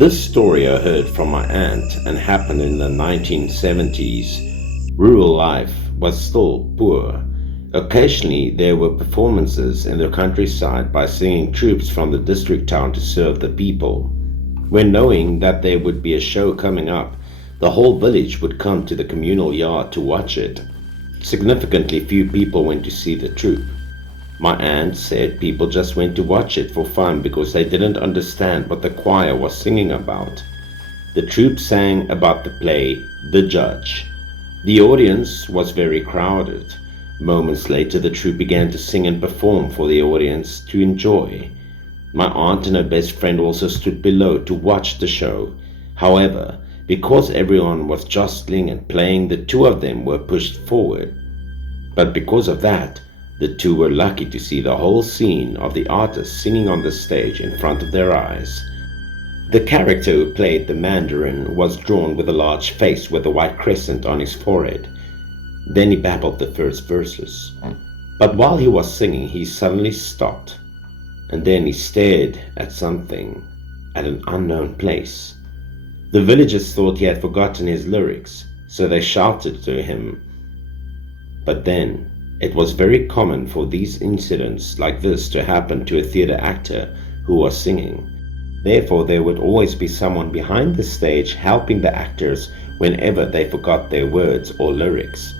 This story I heard from my aunt and happened in the 1970s. Rural life was still poor. Occasionally there were performances in the countryside by singing troops from the district town to serve the people. When knowing that there would be a show coming up, the whole village would come to the communal yard to watch it. Significantly few people went to see the troupe. My aunt said people just went to watch it for fun because they didn't understand what the choir was singing about. The troupe sang about the play The Judge. The audience was very crowded. Moments later, the troupe began to sing and perform for the audience to enjoy. My aunt and her best friend also stood below to watch the show. However, because everyone was jostling and playing, the two of them were pushed forward. But because of that, the two were lucky to see the whole scene of the artist singing on the stage in front of their eyes. The character who played the Mandarin was drawn with a large face with a white crescent on his forehead. Then he babbled the first verses. But while he was singing, he suddenly stopped. And then he stared at something at an unknown place. The villagers thought he had forgotten his lyrics, so they shouted to him. But then, it was very common for these incidents like this to happen to a theater actor who was singing. Therefore, there would always be someone behind the stage helping the actors whenever they forgot their words or lyrics.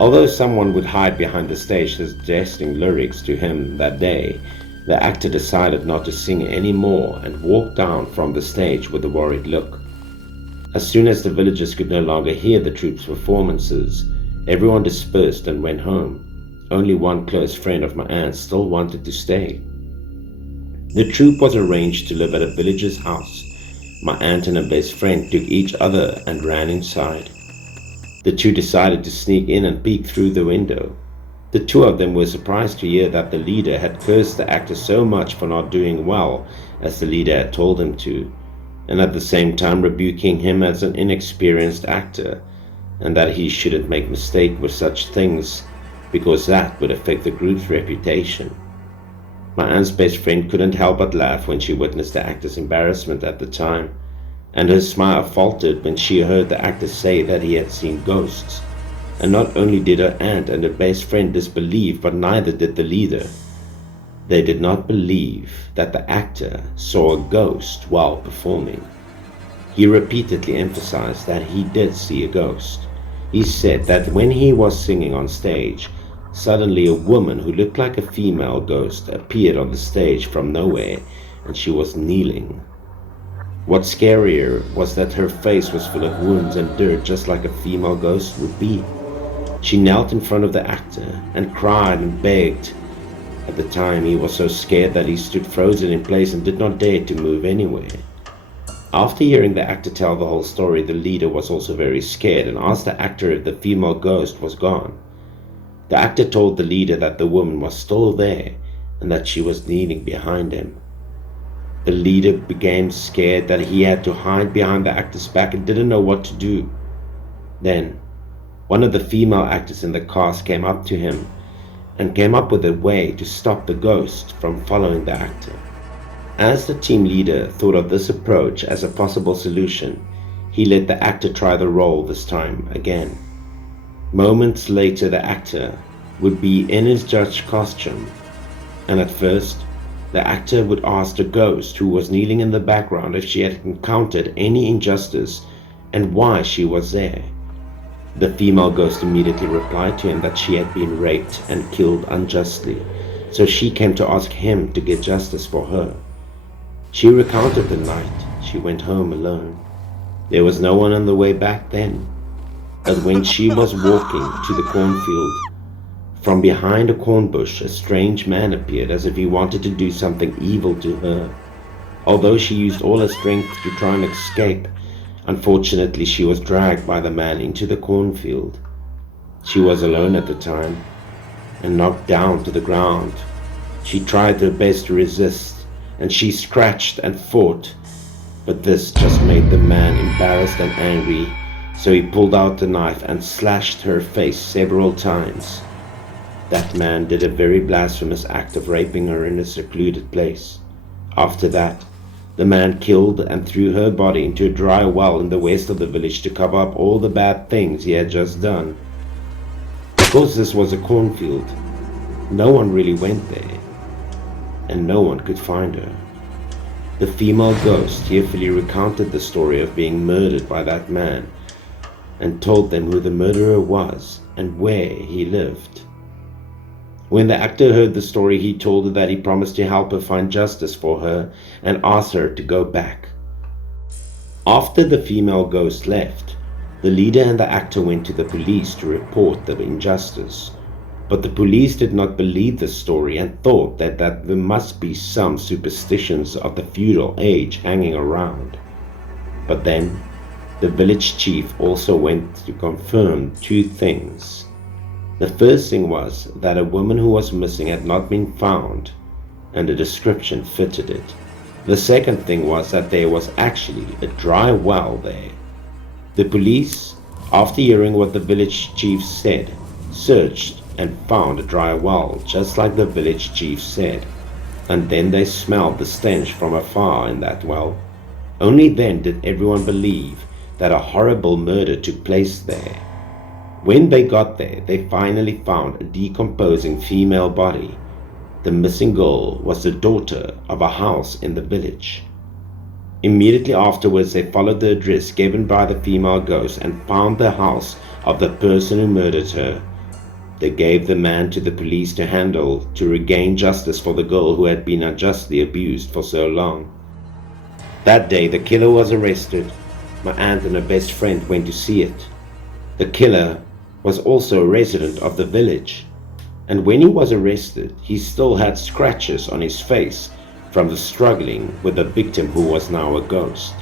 Although someone would hide behind the stage suggesting lyrics to him that day, the actor decided not to sing anymore and walked down from the stage with a worried look. As soon as the villagers could no longer hear the troupe's performances, everyone dispersed and went home. Only one close friend of my aunt still wanted to stay. The troupe was arranged to live at a villager's house. My aunt and her best friend took each other and ran inside. The two decided to sneak in and peek through the window. The two of them were surprised to hear that the leader had cursed the actor so much for not doing well as the leader had told him to, and at the same time rebuking him as an inexperienced actor, and that he shouldn't make mistakes with such things because that would affect the group's reputation. My aunt's best friend couldn't help but laugh when she witnessed the actor's embarrassment at the time, and her smile faltered when she heard the actor say that he had seen ghosts. And not only did her aunt and her best friend disbelieve, but neither did the leader. They did not believe that the actor saw a ghost while performing. He repeatedly emphasized that he did see a ghost. He said that when he was singing on stage, suddenly a woman who looked like a female ghost appeared on the stage from nowhere, and she was kneeling. What's scarier was that her face was full of wounds and dirt, just like a female ghost would be. She knelt in front of the actor and cried and begged. At the time, he was so scared that he stood frozen in place and did not dare to move anywhere. After hearing the actor tell the whole story, the leader was also very scared and asked the actor if the female ghost was gone. The actor told the leader that the woman was still there and that she was kneeling behind him. The leader became scared that he had to hide behind the actor's back and didn't know what to do. Then, one of the female actors in the cast came up to him and came up with a way to stop the ghost from following the actor. As the team leader thought of this approach as a possible solution, he let the actor try the role this time again. Moments later, the actor would be in his judge costume, and at first, the actor would ask the ghost who was kneeling in the background if she had encountered any injustice and why she was there. The female ghost immediately replied to him that she had been raped and killed unjustly, so she came to ask him to get justice for her. She recounted the night she went home alone. There was no one on the way back then, but when she was walking to the cornfield, from behind a corn bush, a strange man appeared as if he wanted to do something evil to her. Although she used all her strength to try and escape, unfortunately she was dragged by the man into the cornfield. She was alone at the time and knocked down to the ground. She tried her best to resist, and she scratched and fought, but this just made the man embarrassed and angry, so he pulled out the knife and slashed her face several times. That man did a very blasphemous act of raping her in a secluded place. After that, The man killed and threw her body into a dry well in the west of the village to cover up all the bad things he had just done. Because this was a cornfield, no one really went there, and no one could find her. The female ghost tearfully recounted the story of being murdered by that man and told them who the murderer was and where he lived. When the actor heard the story, he told her that he promised to help her find justice for her and asked her to go back. After the female ghost left, the leader and the actor went to the police to report the injustice. But the police did not believe the story and thought that there must be some superstitions of the feudal age hanging around. But then, the village chief also went to confirm two things. The first thing was that a woman who was missing had not been found, and the description fitted it. The second thing was that there was actually a dry well there. The police, after hearing what the village chief said, searched and found a dry well, just like the village chief said. And then they smelled the stench from afar in that well. Only then did everyone believe that a horrible murder took place there. When they got there, they finally found a decomposing female body. The missing girl was the daughter of a house in the village. Immediately afterwards, they followed the address given by the female ghost and found the house of the person who murdered her. They gave the man to the police to handle to regain justice for the girl who had been unjustly abused for so long. That day, the killer was arrested. My aunt and her best friend went to see it. The killer was also a resident of the village, and when he was arrested, he still had scratches on his face from the struggling with the victim who was now a ghost.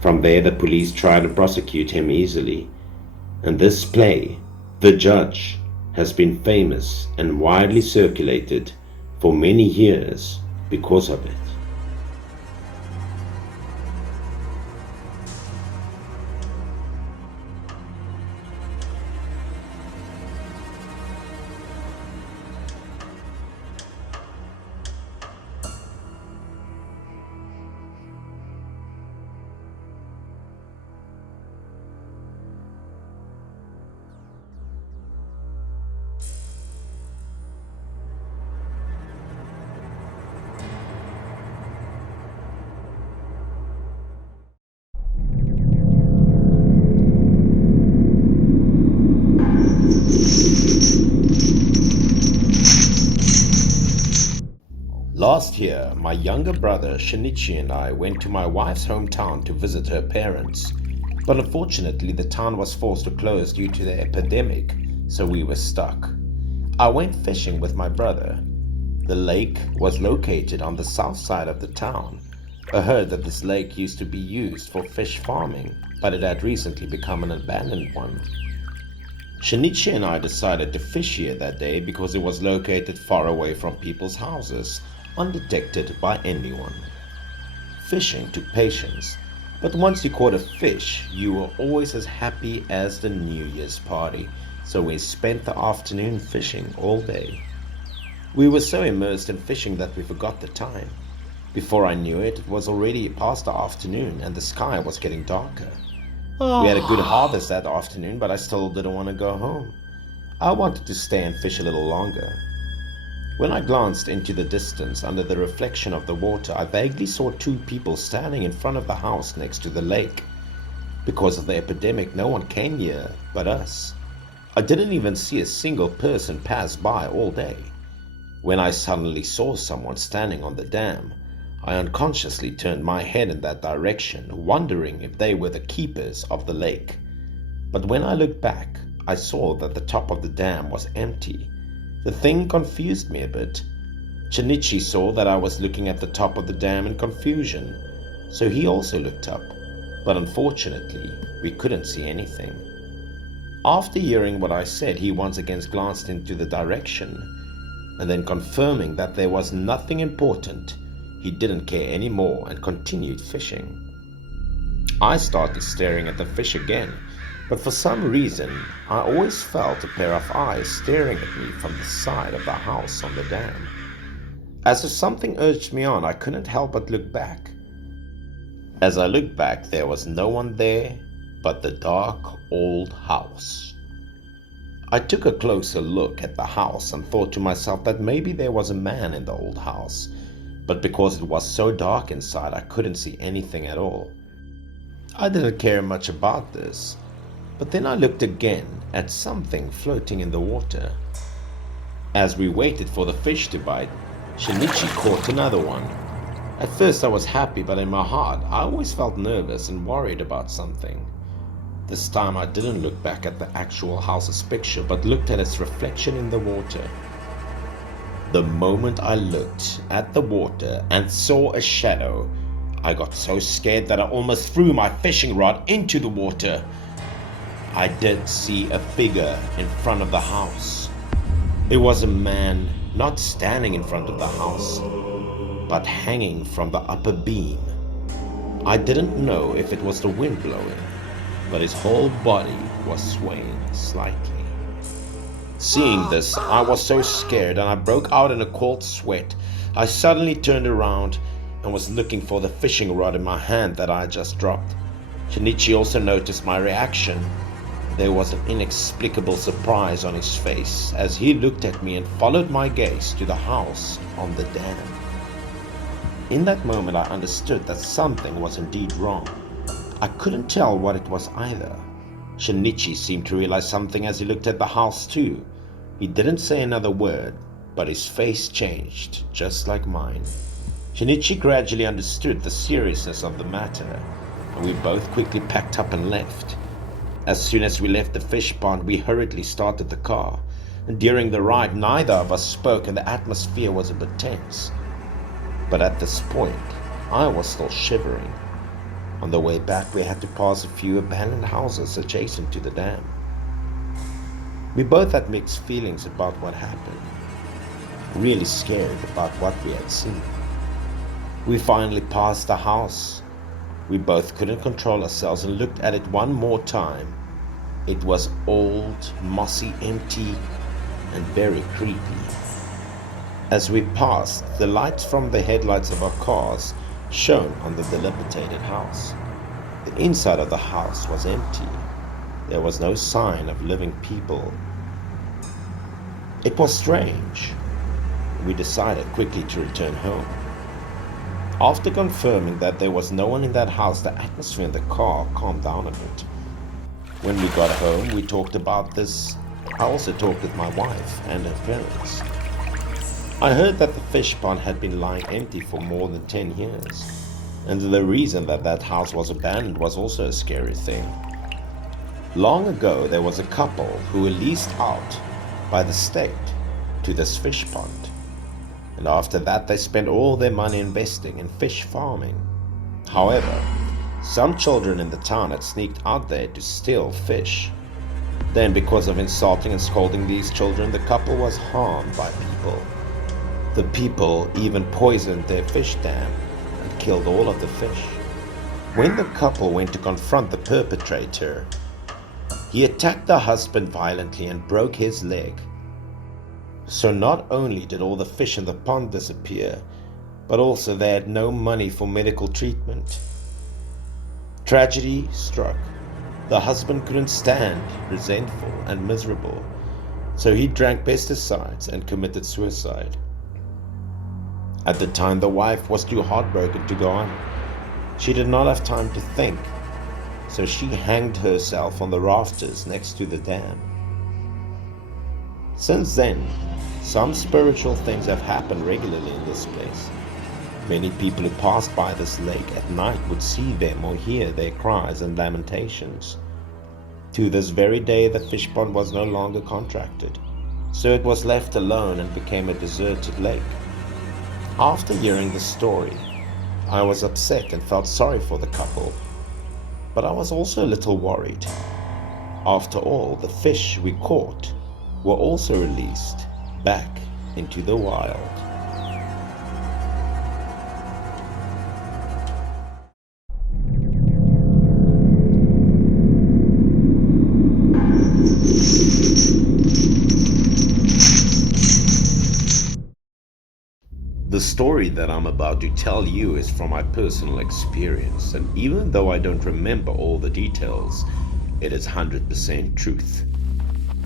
From there, the police tried to prosecute him easily, and this play, The Judge, has been famous and widely circulated for many years because of it. Last year, my younger brother Shinichi and I went to my wife's hometown to visit her parents, but unfortunately the town was forced to close due to the epidemic, so we were stuck. I went fishing with my brother. The lake was located on the south side of the town. I heard that this lake used to be used for fish farming, but it had recently become an abandoned one. Shinichi and I decided to fish here that day because it was located far away from people's houses, undetected by anyone. Fishing took patience, but once you caught a fish, you were always as happy as the New Year's party, so we spent the afternoon fishing all day. We were so immersed in fishing that we forgot the time. Before I knew it, it was already past the afternoon and the sky was getting darker. We had a good harvest that afternoon, but I still didn't want to go home. I wanted to stay and fish a little longer. When I glanced into the distance under the reflection of the water, I vaguely saw two people standing in front of the house next to the lake. Because of the epidemic, no one came here but us. I didn't even see a single person pass by all day. When I suddenly saw someone standing on the dam, I unconsciously turned my head in that direction, wondering if they were the keepers of the lake. But when I looked back, I saw that the top of the dam was empty. The thing confused me a bit. Shinichi saw that I was looking at the top of the dam in confusion, so he also looked up, but unfortunately, we couldn't see anything. After hearing what I said, he once again glanced into the direction, and then confirming that there was nothing important, he didn't care anymore and continued fishing. I started staring at the fish again, but for some reason, I always felt a pair of eyes staring at me from the side of the house on the dam. As if something urged me on, I couldn't help but look back. As I looked back, there was no one there but the dark old house. I took a closer look at the house and thought to myself that maybe there was a man in the old house, but because it was so dark inside, I couldn't see anything at all. I didn't care much about this, but then I looked again at something floating in the water. As we waited for the fish to bite, Shinichi caught another one. At first I was happy, but in my heart I always felt nervous and worried about something. This time I didn't look back at the actual house's picture, but looked at its reflection in the water. The moment I looked at the water and saw a shadow, I got so scared that I almost threw my fishing rod into the water. I did see a figure in front of the house. It was a man, not standing in front of the house, but hanging from the upper beam. I didn't know if it was the wind blowing, but his whole body was swaying slightly. Seeing this, I was so scared and I broke out in a cold sweat. I suddenly turned around and was looking for the fishing rod in my hand that I had just dropped. Shinichi also noticed my reaction. There was an inexplicable surprise on his face as he looked at me and followed my gaze to the house on the dam. In that moment I understood that something was indeed wrong. I couldn't tell what it was either. Shinichi seemed to realize something as he looked at the house too. He didn't say another word, but his face changed, just like mine. Shinichi gradually understood the seriousness of the matter, and we both quickly packed up and left. As soon as we left the fish pond, we hurriedly started the car, and during the ride neither of us spoke and the atmosphere was a bit tense. But at this point, I was still shivering. On the way back, we had to pass a few abandoned houses adjacent to the dam. We both had mixed feelings about what happened, really scared about what we had seen. We finally passed the house. We both couldn't control ourselves and looked at it one more time. It was old, mossy, empty, and very creepy. As we passed, the lights from the headlights of our cars shone on the dilapidated house. The inside of the house was empty. There was no sign of living people. It was strange. We decided quickly to return home. After confirming that there was no one in that house, the atmosphere in the car calmed down a bit. When we got home, we talked about this. I also talked with my wife and her parents. I heard that the fish pond had been lying empty for more than 10 years, and the reason that that house was abandoned was also a scary thing. Long ago, there was a couple who were leased out by the state to this fish pond. And after that they spent all their money investing in fish farming. However, some children in the town had sneaked out there to steal fish. Then, because of insulting and scolding these children, the couple was harmed by people. The people even poisoned their fish dam and killed all of the fish. When the couple went to confront the perpetrator, he attacked the husband violently and broke his leg. So not only did all the fish in the pond disappear, but also they had no money for medical treatment. Tragedy struck. The husband couldn't stand, resentful and miserable, so he drank pesticides and committed suicide. At the time, the wife was too heartbroken to go on. She did not have time to think, so she hanged herself on the rafters next to the dam. Since then, some spiritual things have happened regularly in this place. Many people who passed by this lake at night would see them or hear their cries and lamentations. To this very day, the fish pond was no longer contracted, so it was left alone and became a deserted lake. After hearing the story, I was upset and felt sorry for the couple, but I was also a little worried. After all, the fish we caught were also released back into the wild. The story that I'm about to tell you is from my personal experience, and even though I don't remember all the details, it is 100% truth.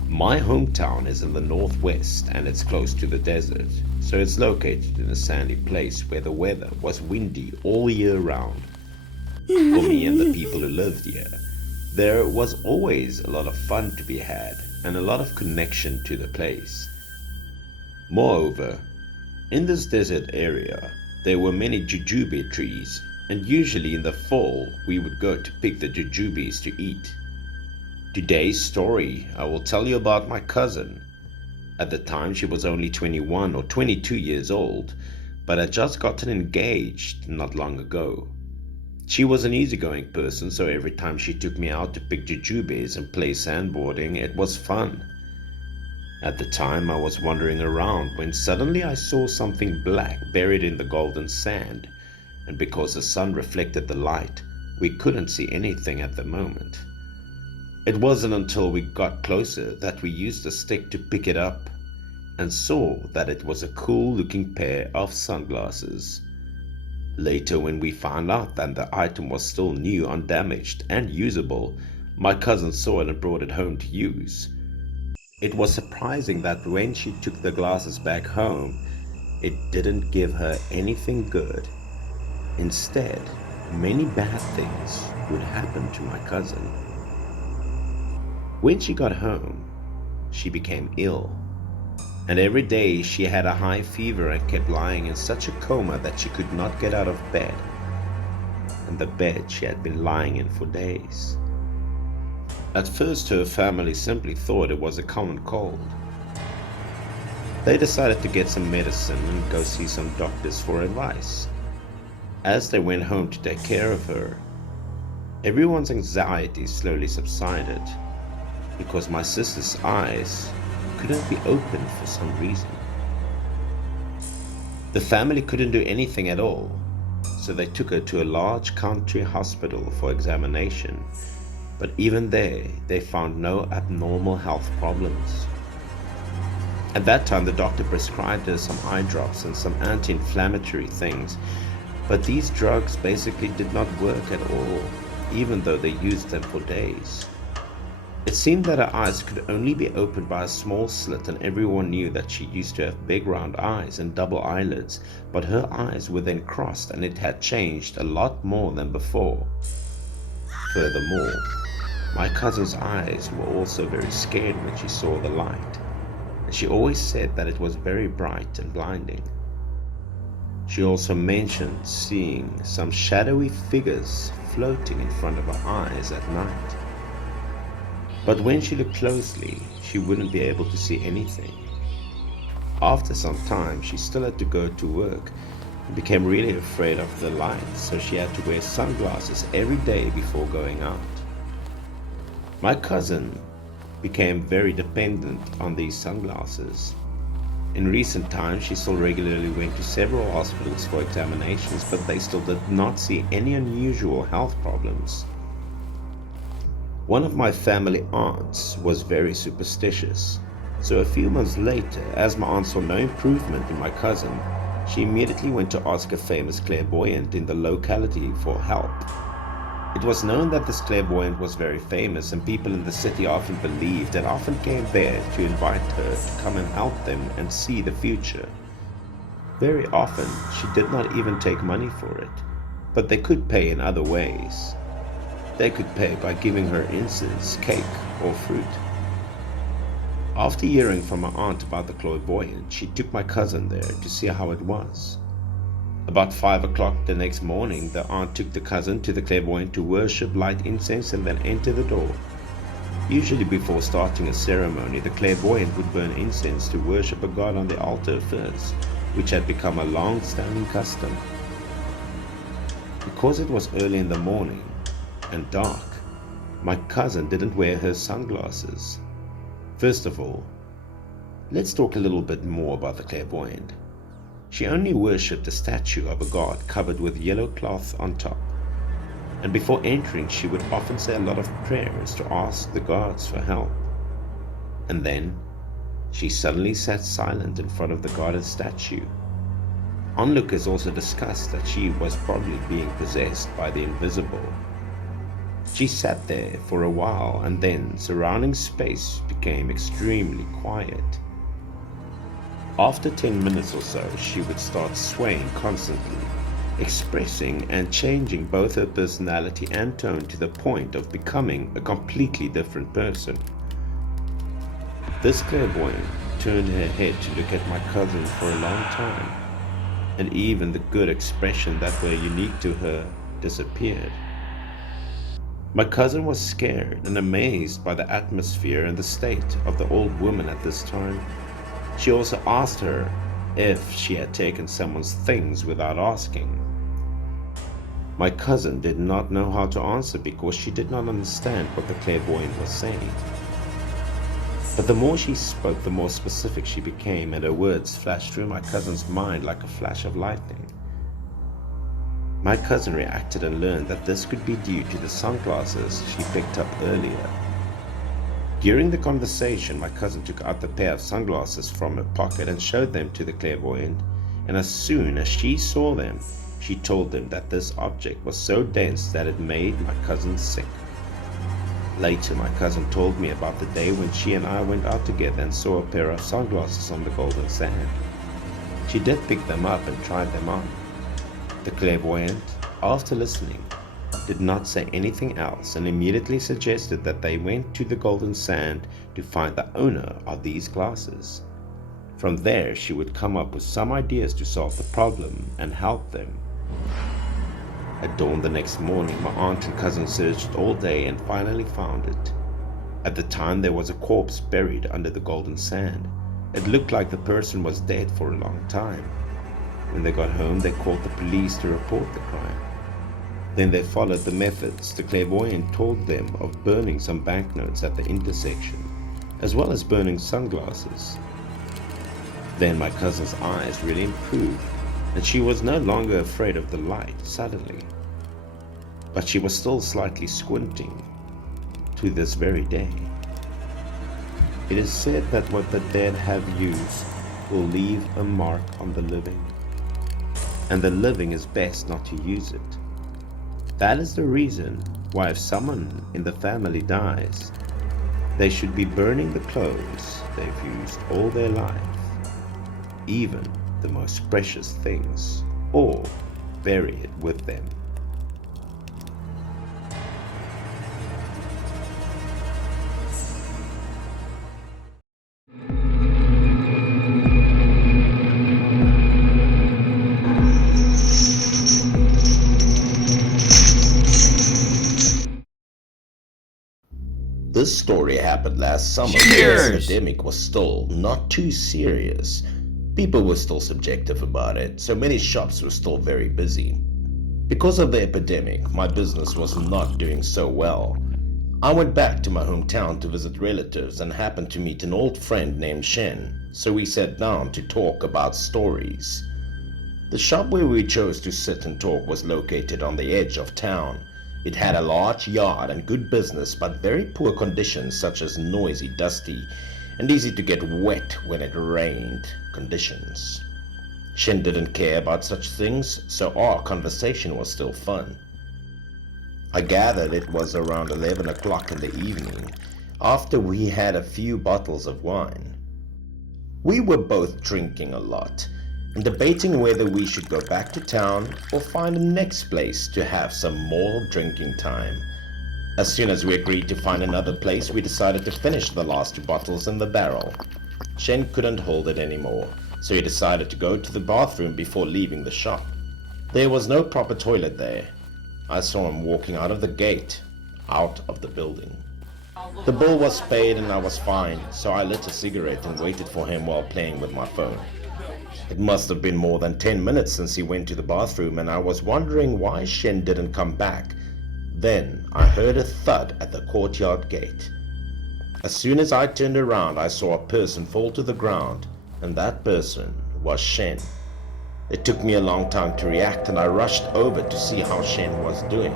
My hometown is in the northwest and it's close to the desert, so it's located in a sandy place where the weather was windy all year round. For me and the people who lived here, there was always a lot of fun to be had and a lot of connection to the place. Moreover, in this desert area, there were many jujube trees, and usually in the fall we would go to pick the jujubes to eat. Today's story, I will tell you about my cousin. At the time she was only 21 or 22 years old, but had just gotten engaged not long ago. She was an easygoing person, so every time she took me out to pick jujubes and play sandboarding, it was fun. At the time, I was wandering around when suddenly I saw something black buried in the golden sand, and because the sun reflected the light, we couldn't see anything at the moment. It wasn't until we got closer that we used a stick to pick it up and saw that it was a cool-looking pair of sunglasses. Later, when we found out that the item was still new, undamaged, and usable, my cousin saw it and brought it home to use. It was surprising that when she took the glasses back home, it didn't give her anything good. Instead, many bad things would happen to my cousin. When she got home, she became ill, and every day she had a high fever and kept lying in such a coma that she could not get out of bed, and the bed she had been lying in for days. At first, her family simply thought it was a common cold. They decided to get some medicine and go see some doctors for advice. As they went home to take care of her, everyone's anxiety slowly subsided because my sister's eyes couldn't be opened for some reason. The family couldn't do anything at all, so they took her to a large country hospital for examination. But even there, they found no abnormal health problems. At that time, the doctor prescribed her some eye drops and some anti-inflammatory things, but these drugs basically did not work at all, even though they used them for days. It seemed that her eyes could only be opened by a small slit, and everyone knew that she used to have big round eyes and double eyelids, but her eyes were then crossed and it had changed a lot more than before. Furthermore, my cousin's eyes were also very scared when she saw the light, and she always said that it was very bright and blinding. She also mentioned seeing some shadowy figures floating in front of her eyes at night. But when she looked closely, she wouldn't be able to see anything. After some time, she still had to go to work and became really afraid of the light, so she had to wear sunglasses every day before going out. My cousin became very dependent on these sunglasses. In recent times, she still regularly went to several hospitals for examinations, but they still did not see any unusual health problems. One of my family aunts was very superstitious, so a few months later, as my aunt saw no improvement in my cousin, she immediately went to ask a famous clairvoyant in the locality for help. It was known that this clairvoyant was very famous, and people in the city often believed and often came there to invite her to come and help them and see the future. Very often, she did not even take money for it, but they could pay in other ways. They could pay by giving her incense, cake, or fruit. After hearing from my aunt about the clairvoyant, she took my cousin there to see how it was. About 5 o'clock the next morning, the aunt took the cousin to the clairvoyant to worship, light incense, and then enter the door. Usually before starting a ceremony, the clairvoyant would burn incense to worship a god on the altar first, which had become a long-standing custom. Because it was early in the morning and dark, my cousin didn't wear her sunglasses. First of all, let's talk a little bit more about the clairvoyant. She only worshipped a statue of a god covered with yellow cloth on top, and before entering she would often say a lot of prayers to ask the gods for help. And then she suddenly sat silent in front of the goddess statue. Onlookers also discussed that she was probably being possessed by the invisible. She sat there for a while and then surrounding space became extremely quiet. After 10 minutes or so, she would start swaying constantly, expressing and changing both her personality and tone to the point of becoming a completely different person. This clairvoyant turned her head to look at my cousin for a long time, and even the good expressions that were unique to her disappeared. My cousin was scared and amazed by the atmosphere and the state of the old woman at this time. She also asked her if she had taken someone's things without asking. My cousin did not know how to answer because she did not understand what the clairvoyant was saying. But the more she spoke, the more specific she became, and her words flashed through my cousin's mind like a flash of lightning. My cousin reacted and learned that this could be due to the sunglasses she picked up earlier. During the conversation, my cousin took out the pair of sunglasses from her pocket and showed them to the clairvoyant, and as soon as she saw them, she told them that this object was so dense that it made my cousin sick. Later, my cousin told me about the day when she and I went out together and saw a pair of sunglasses on the golden sand. She did pick them up and tried them on. The clairvoyant, after listening, did not say anything else and immediately suggested that they went to the golden sand to find the owner of these glasses. From there, she would come up with some ideas to solve the problem and help them. At dawn the next morning, my aunt and cousin searched all day and finally found it. At the time, there was a corpse buried under the golden sand. It looked like the person was dead for a long time. When they got home, they called the police to report the crime. Then they followed the methods. The clairvoyant told them of burning some banknotes at the intersection, as well as burning sunglasses. Then my cousin's eyes really improved, and she was no longer afraid of the light suddenly. But she was still slightly squinting to this very day. It is said that what the dead have used will leave a mark on the living, and the living is best not to use it. That is the reason why if someone in the family dies, they should be burning the clothes they've used all their life, even the most precious things, or bury it with them. This story happened last summer. The epidemic was still not too serious. People were still subjective about it, so many shops were still very busy. Because of the epidemic, my business was not doing so well. I went back to my hometown to visit relatives and happened to meet an old friend named Shen, so we sat down to talk about stories. The shop where we chose to sit and talk was located on the edge of town. It had a large yard and good business, but very poor conditions such as noisy, dusty, and easy to get wet when it rained conditions. Shen didn't care about such things, so our conversation was still fun. I gathered it was around 11 o'clock in the evening, after we had a few bottles of wine. We were both drinking a lot, and debating whether we should go back to town or find the next place to have some more drinking time. As soon as we agreed to find another place, we decided to finish the last 2 bottles in the barrel. Shen couldn't hold it anymore, so he decided to go to the bathroom before leaving the shop. There was no proper toilet there. I saw him walking out of the gate, out of the building. The bill was paid and I was fine, so I lit a cigarette and waited for him while playing with my phone. It must have been more than 10 minutes since he went to the bathroom, and I was wondering why Shen didn't come back. Then I heard a thud at the courtyard gate. As soon as I turned around, I saw a person fall to the ground, and that person was Shen. It took me a long time to react, and I rushed over to see how Shen was doing,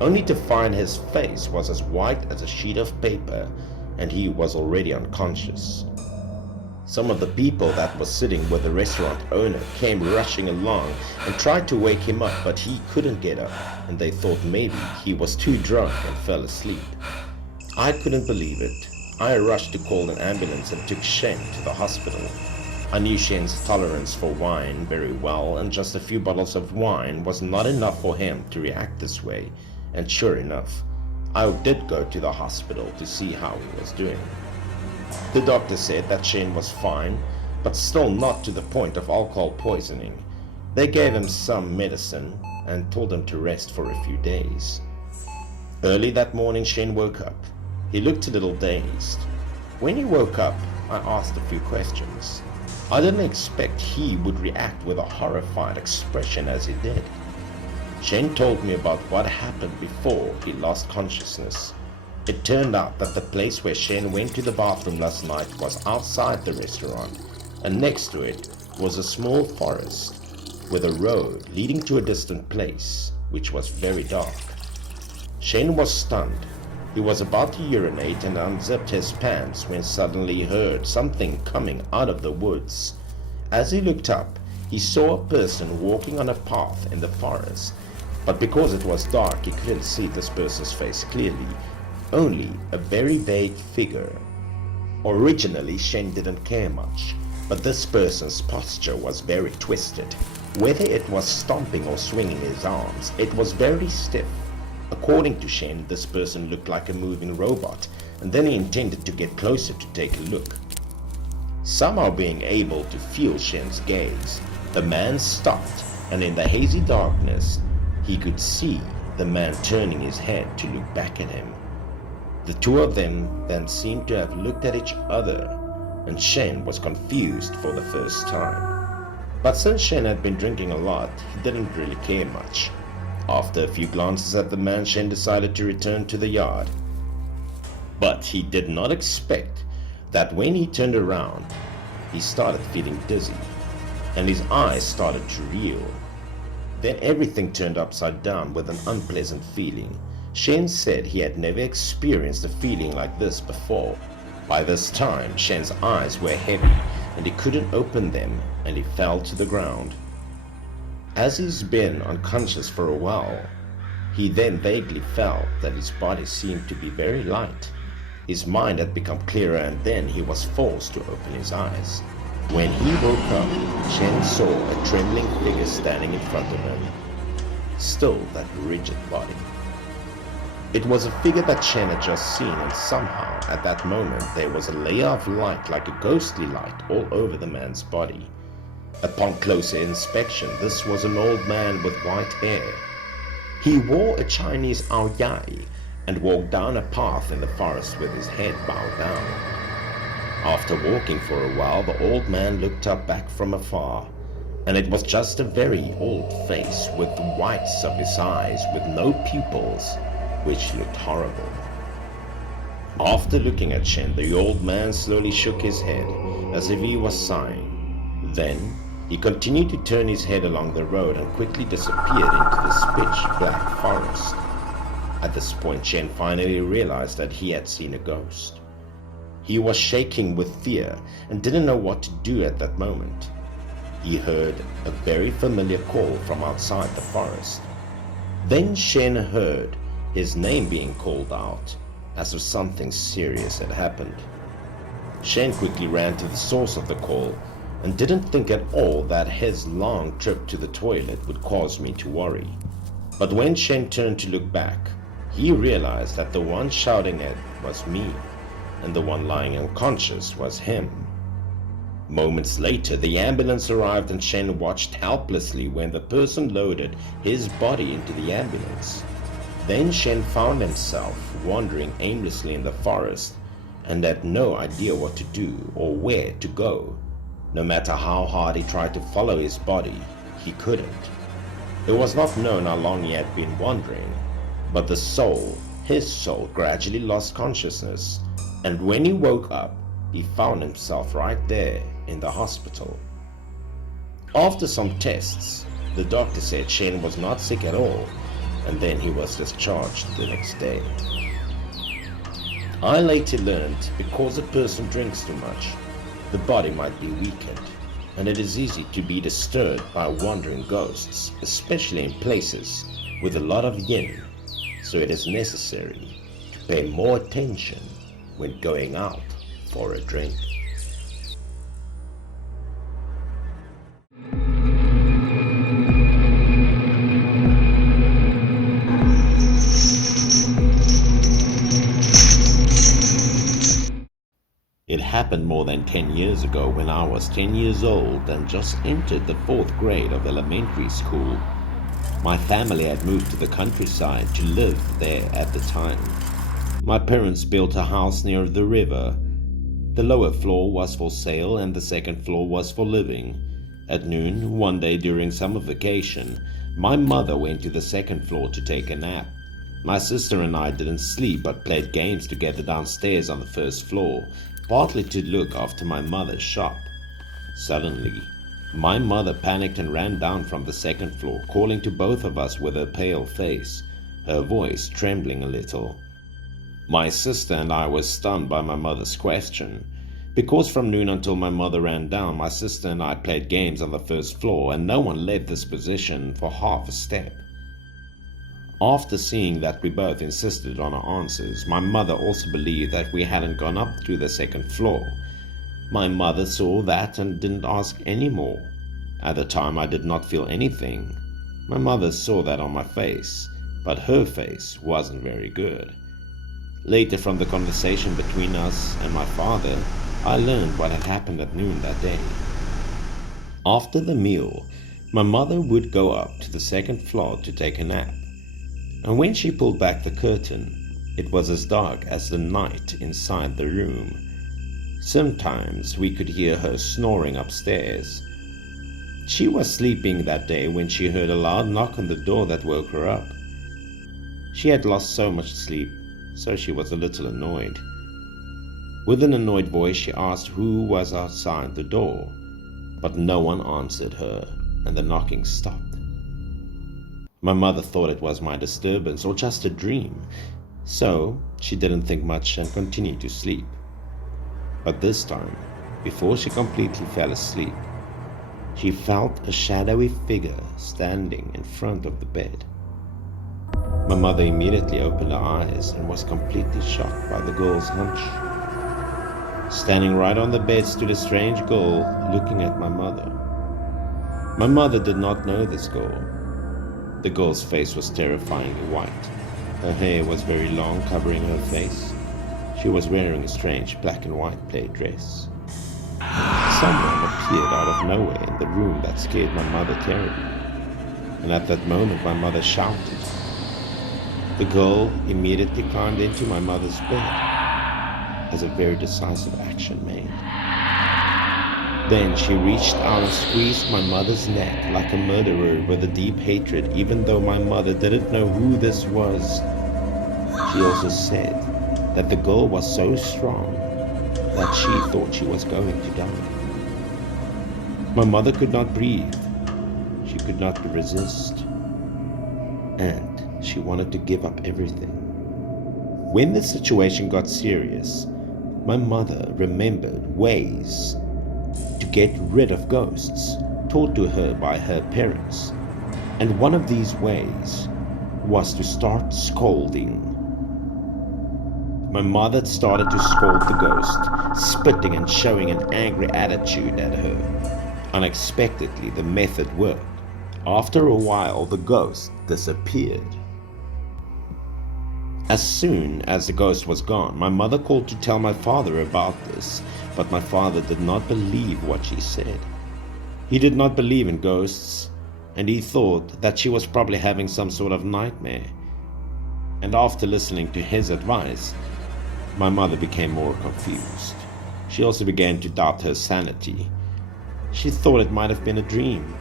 only to find his face was as white as a sheet of paper, and he was already unconscious. Some of the people that was sitting with the restaurant owner came rushing along and tried to wake him up, but he couldn't get up, and they thought maybe he was too drunk and fell asleep. I couldn't believe it. I rushed to call an ambulance and took Shen to the hospital. I knew Shen's tolerance for wine very well, and just a few bottles of wine was not enough for him to react this way, and sure enough, I did go to the hospital to see how he was doing. The doctor said that Shen was fine, but still not to the point of alcohol poisoning. They gave him some medicine and told him to rest for a few days. Early that morning, Shen woke up. He looked a little dazed. When he woke up, I asked a few questions. I didn't expect he would react with a horrified expression as he did. Shen told me about what happened before he lost consciousness. It turned out that the place where Shen went to the bathroom last night was outside the restaurant, and next to it was a small forest with a road leading to a distant place, which was very dark. Shen was stunned. He was about to urinate and unzipped his pants when suddenly he heard something coming out of the woods. As he looked up, he saw a person walking on a path in the forest, but because it was dark, he couldn't see this person's face clearly, only a very vague figure. Originally, Shen didn't care much, but this person's posture was very twisted. Whether it was stomping or swinging his arms, it was very stiff. According to Shen, this person looked like a moving robot, and then he intended to get closer to take a look. Somehow being able to feel Shen's gaze, the man stopped, and in the hazy darkness, he could see the man turning his head to look back at him. The two of them then seemed to have looked at each other, and Shen was confused for the first time. But since Shen had been drinking a lot, he didn't really care much. After a few glances at the man, Shen decided to return to the yard. But he did not expect that when he turned around, he started feeling dizzy, and his eyes started to reel. Then everything turned upside down with an unpleasant feeling. Shen said he had never experienced a feeling like this before. By this time, Shen's eyes were heavy, and he couldn't open them, and he fell to the ground. As he's been unconscious for a while, he then vaguely felt that his body seemed to be very light. His mind had become clearer, and then he was forced to open his eyes. When he woke up, Shen saw a trembling figure standing in front of him. Still that rigid body. It was a figure that Shen had just seen, and somehow, at that moment, there was a layer of light like a ghostly light all over the man's body. Upon closer inspection, this was an old man with white hair. He wore a Chinese aoyai and walked down a path in the forest with his head bowed down. After walking for a while, the old man looked up back from afar, and it was just a very old face with the whites of his eyes with no pupils, which looked horrible. After looking at Shen, the old man slowly shook his head as if he was sighing. Then he continued to turn his head along the road and quickly disappeared into this pitch black forest. At this point, Shen finally realized that he had seen a ghost. He was shaking with fear and didn't know what to do at that moment. He heard a very familiar call from outside the forest. Then Shen heard his name being called out, as if something serious had happened. Shen quickly ran to the source of the call and didn't think at all that his long trip to the toilet would cause me to worry. But when Shen turned to look back, he realized that the one shouting it was me, and the one lying unconscious was him. Moments later, the ambulance arrived, and Shen watched helplessly when the person loaded his body into the ambulance. Then Shen found himself wandering aimlessly in the forest and had no idea what to do or where to go. No matter how hard he tried to follow his body, he couldn't. It was not known how long he had been wandering, but his soul gradually lost consciousness, and when he woke up, he found himself right there in the hospital. After some tests, the doctor said Shen was not sick at all, and then he was discharged the next day. I later learned because a person drinks too much, the body might be weakened, and it is easy to be disturbed by wandering ghosts, especially in places with a lot of yin, so it is necessary to pay more attention when going out for a drink. It happened more than 10 years ago when I was 10 years old and just entered the 4th grade of elementary school. My family had moved to the countryside to live there at the time. My parents built a house near the river. The lower floor was for sale and the second floor was for living. At noon, one day during summer vacation, my mother went to the second floor to take a nap. My sister and I didn't sleep but played games together downstairs on the first floor, partly to look after my mother's shop. Suddenly, my mother panicked and ran down from the second floor, calling to both of us with a pale face, her voice trembling a little. My sister and I were stunned by my mother's question. Because from noon until my mother ran down, my sister and I played games on the first floor and no one left this position for half a step. After seeing that we both insisted on our answers, my mother also believed that we hadn't gone up to the second floor. My mother saw that and didn't ask any more. At the time I did not feel anything. My mother saw that on my face, but her face wasn't very good. Later, from the conversation between us and my father, I learned what had happened at noon that day. After the meal, my mother would go up to the second floor to take a nap. And when she pulled back the curtain, it was as dark as the night inside the room. Sometimes we could hear her snoring upstairs. She was sleeping that day when she heard a loud knock on the door that woke her up. She had lost so much sleep, so she was a little annoyed. With an annoyed voice, she asked who was outside the door, but no one answered her, and the knocking stopped. My mother thought it was my disturbance or just a dream, so she didn't think much and continued to sleep. But this time, before she completely fell asleep, she felt a shadowy figure standing in front of the bed. My mother immediately opened her eyes and was completely shocked by the girl's hunch. Standing right on the bed stood a strange girl looking at my mother. My mother did not know this girl. The girl's face was terrifyingly white. Her hair was very long, covering her face. She was wearing a strange black and white plaid dress. Someone appeared out of nowhere in the room that scared my mother terribly. And at that moment my mother shouted. The girl immediately climbed into my mother's bed as a very decisive action made. Then she reached out and squeezed my mother's neck like a murderer with a deep hatred, even though my mother didn't know who this was. She also said that the girl was so strong that she thought she was going to die. My mother could not breathe. She could not resist. And she wanted to give up everything. When the situation got serious, my mother remembered ways to get rid of ghosts taught to her by her parents, and one of these ways was to start scolding. My mother started to scold the ghost, spitting and showing an angry attitude at her. Unexpectedly, the method worked. After a while, the ghost disappeared. As soon as the ghost was gone, my mother called to tell my father about this, but my father did not believe what she said. He did not believe in ghosts, and he thought that she was probably having some sort of nightmare. And after listening to his advice, my mother became more confused. She also began to doubt her sanity. She thought it might have been a dream.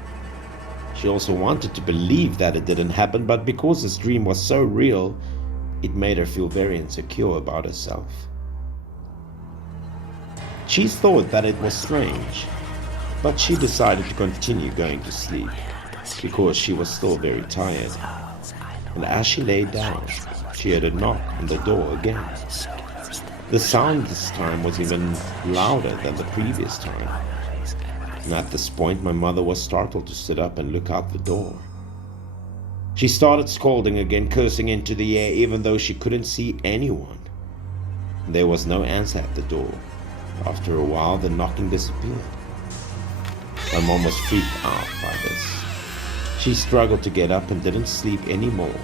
She also wanted to believe that it didn't happen, but because this dream was so real, it made her feel very insecure about herself. She thought that it was strange, but she decided to continue going to sleep because she was still very tired. And as she lay down, she heard a knock on the door again. The sound this time was even louder than the previous time. And at this point, my mother was startled to sit up and look out the door. She started scolding again, cursing into the air, even though she couldn't see anyone. There was no answer at the door. After a while, the knocking disappeared. My mom was freaked out by this. She struggled to get up and didn't sleep anymore.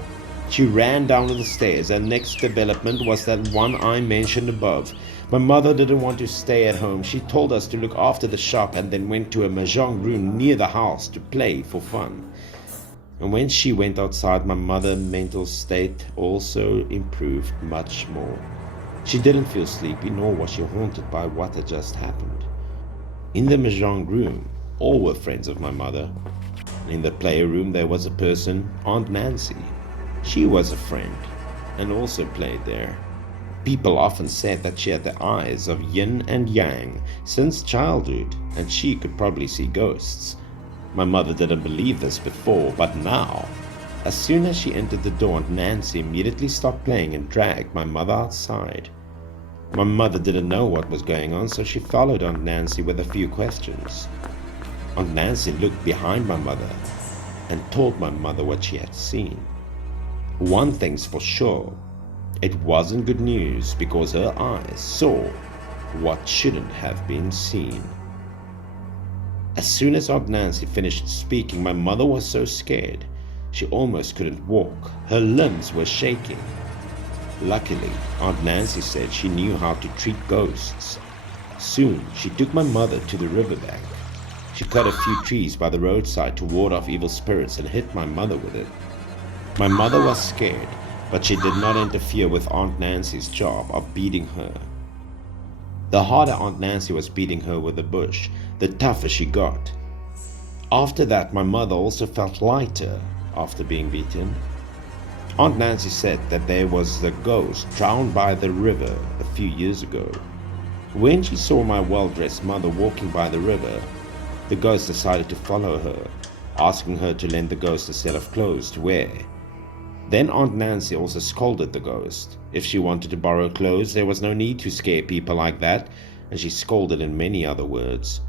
She ran down the stairs, and next development was that one I mentioned above. My mother didn't want to stay at home. She told us to look after the shop and then went to a mahjong room near the house to play for fun. And when she went outside, my mother's mental state also improved much more. She didn't feel sleepy, nor was she haunted by what had just happened. In the mahjong room, all were friends of my mother. In the playroom there was a person, Aunt Nancy. She was a friend, and also played there. People often said that she had the eyes of yin and yang since childhood, and she could probably see ghosts. My mother didn't believe this before, but now, as soon as she entered the door, Aunt Nancy immediately stopped playing and dragged my mother outside. My mother didn't know what was going on, so she followed Aunt Nancy with a few questions. Aunt Nancy looked behind my mother and told my mother what she had seen. One thing's for sure, it wasn't good news because her eyes saw what shouldn't have been seen. As soon as Aunt Nancy finished speaking, my mother was so scared she almost couldn't walk. Her limbs were shaking. Luckily, Aunt Nancy said she knew how to treat ghosts. Soon, she took my mother to the riverbank. She cut a few trees by the roadside to ward off evil spirits and hit my mother with it. My mother was scared, but she did not interfere with Aunt Nancy's job of beating her. The harder Aunt Nancy was beating her with the bush, the tougher she got. After that, my mother also felt lighter after being beaten. Aunt Nancy said that there was a ghost drowned by the river a few years ago. When she saw my well-dressed mother walking by the river, the ghost decided to follow her, asking her to lend the ghost a set of clothes to wear. Then Aunt Nancy also scolded the ghost. If she wanted to borrow clothes, there was no need to scare people like that, and she scolded in many other words.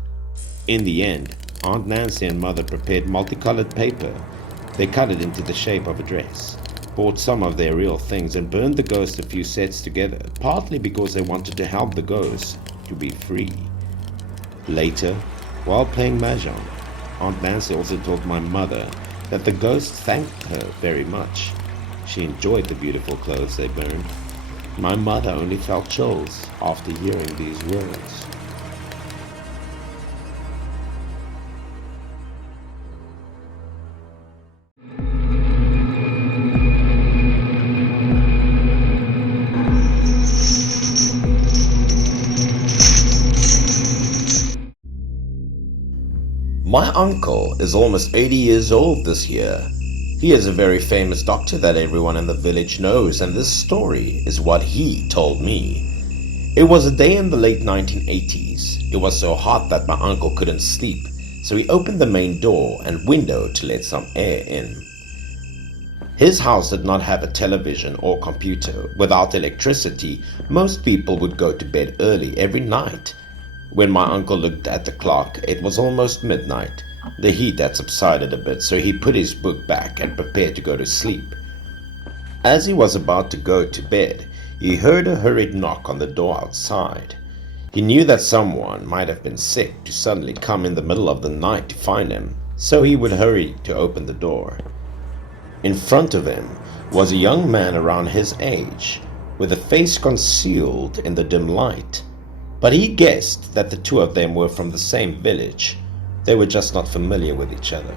In the end, Aunt Nancy and Mother prepared multicolored paper. They cut it into the shape of a dress, bought some of their real things, and burned the ghost a few sets together, partly because they wanted to help the ghost to be free. Later, while playing mahjong, Aunt Nancy also told my mother that the ghost thanked her very much. She enjoyed the beautiful clothes they burned. My mother only felt chills after hearing these words. My uncle is almost 80 years old this year. He is a very famous doctor that everyone in the village knows, and this story is what he told me. It was a day in the late 1980s. It was so hot that my uncle couldn't sleep, so he opened the main door and window to let some air in. His house did not have a television or computer. Without electricity, most people would go to bed early every night. When my uncle looked at the clock, it was almost midnight. The heat had subsided a bit, so he put his book back and prepared to go to sleep. As he was about to go to bed, he heard a hurried knock on the door outside. He knew that someone might have been sick to suddenly come in the middle of the night to find him, so he would hurry to open the door. In front of him was a young man around his age, with a face concealed in the dim light. But he guessed that the two of them were from the same village. They were just not familiar with each other.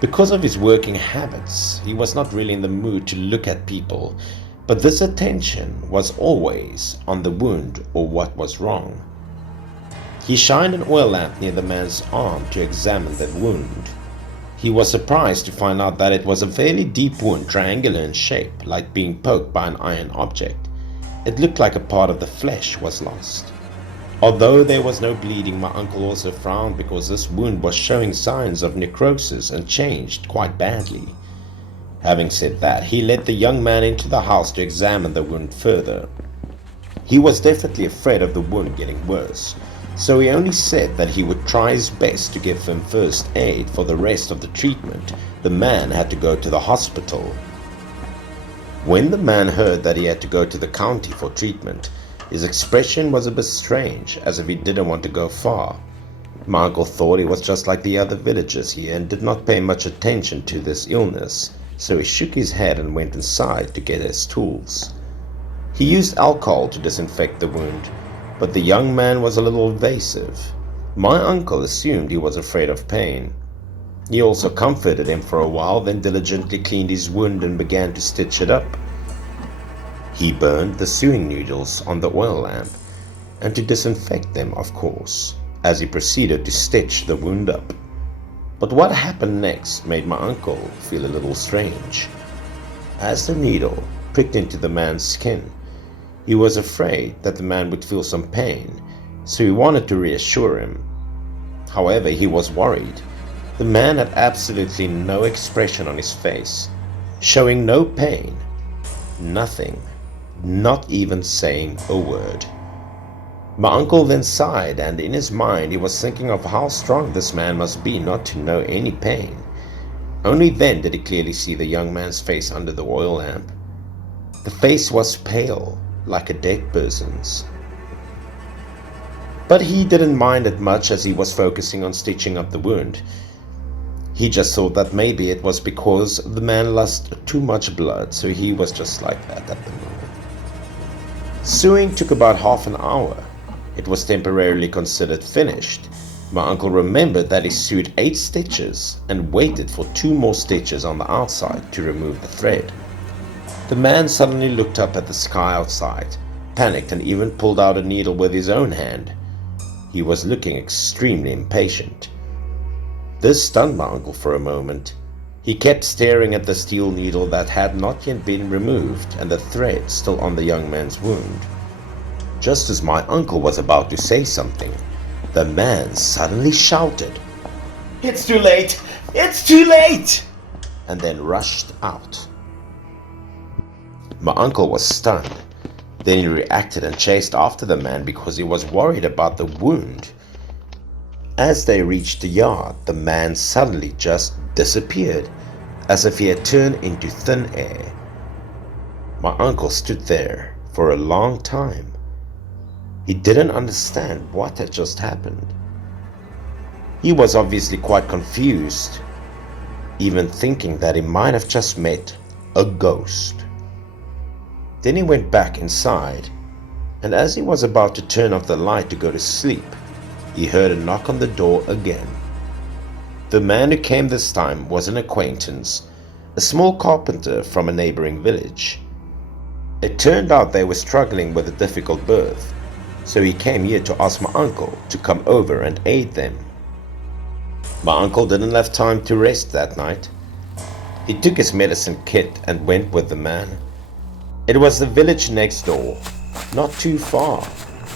Because of his working habits, he was not really in the mood to look at people, but this attention was always on the wound or what was wrong. He shined an oil lamp near the man's arm to examine that wound. He was surprised to find out that it was a fairly deep wound, triangular in shape, like being poked by an iron object. It looked like a part of the flesh was lost. Although there was no bleeding, my uncle also frowned because this wound was showing signs of necrosis and changed quite badly. Having said that, he led the young man into the house to examine the wound further. He was definitely afraid of the wound getting worse, so he only said that he would try his best to give him first aid. For the rest of the treatment, the man had to go to the hospital. When the man heard that he had to go to the county for treatment, his expression was a bit strange, as if he didn't want to go far. My uncle thought he was just like the other villagers here and did not pay much attention to this illness, so he shook his head and went inside to get his tools. He used alcohol to disinfect the wound, but the young man was a little evasive. My uncle assumed he was afraid of pain. He also comforted him for a while, then diligently cleaned his wound and began to stitch it up. He burned the sewing needles on the oil lamp, and to disinfect them, of course, as he proceeded to stitch the wound up. But what happened next made my uncle feel a little strange. As the needle pricked into the man's skin, he was afraid that the man would feel some pain, so he wanted to reassure him. However, he was worried. The man had absolutely no expression on his face, showing no pain, nothing, not even saying a word. My uncle then sighed, and in his mind he was thinking of how strong this man must be not to know any pain. Only then did he clearly see the young man's face under the oil lamp. The face was pale, like a dead person's. But he didn't mind it much, as he was focusing on stitching up the wound. He just thought that maybe it was because the man lost too much blood, so he was just like that at the moment. Sewing took about half an hour. It was temporarily considered finished. My uncle remembered that he sewed 8 stitches and waited for 2 more stitches on the outside to remove the thread. The man suddenly looked up at the sky outside, panicked, and even pulled out a needle with his own hand. He was looking extremely impatient. This stunned my uncle for a moment. He kept staring at the steel needle that had not yet been removed and the thread still on the young man's wound. Just as my uncle was about to say something, the man suddenly shouted, "It's too late! It's too late!" and then rushed out. My uncle was stunned. Then he reacted and chased after the man because he was worried about the wound. As they reached the yard, the man suddenly just disappeared, as if he had turned into thin air. My uncle stood there for a long time. He didn't understand what had just happened. He was obviously quite confused, even thinking that he might have just met a ghost. Then he went back inside, and as he was about to turn off the light to go to sleep, he heard a knock on the door again. The man who came this time was an acquaintance, a small carpenter from a neighboring village. It turned out they were struggling with a difficult birth, so he came here to ask my uncle to come over and aid them. My uncle didn't have time to rest that night. He took his medicine kit and went with the man. It was the village next door, not too far.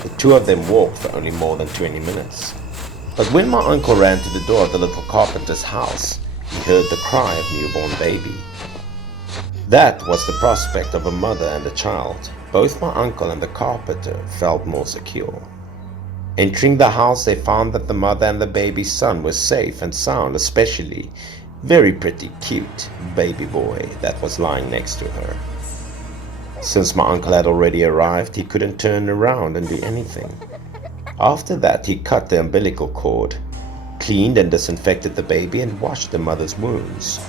The two of them walked for only more than 20 minutes. But when my uncle ran to the door of the little carpenter's house, he heard the cry of newborn baby. That was the prospect of a mother and a child. Both my uncle and the carpenter felt more secure. Entering the house, they found that the mother and the baby's son were safe and sound, especially very pretty cute baby boy that was lying next to her. Since my uncle had already arrived, he couldn't turn around and do anything. After that, he cut the umbilical cord, cleaned and disinfected the baby, and washed the mother's wounds.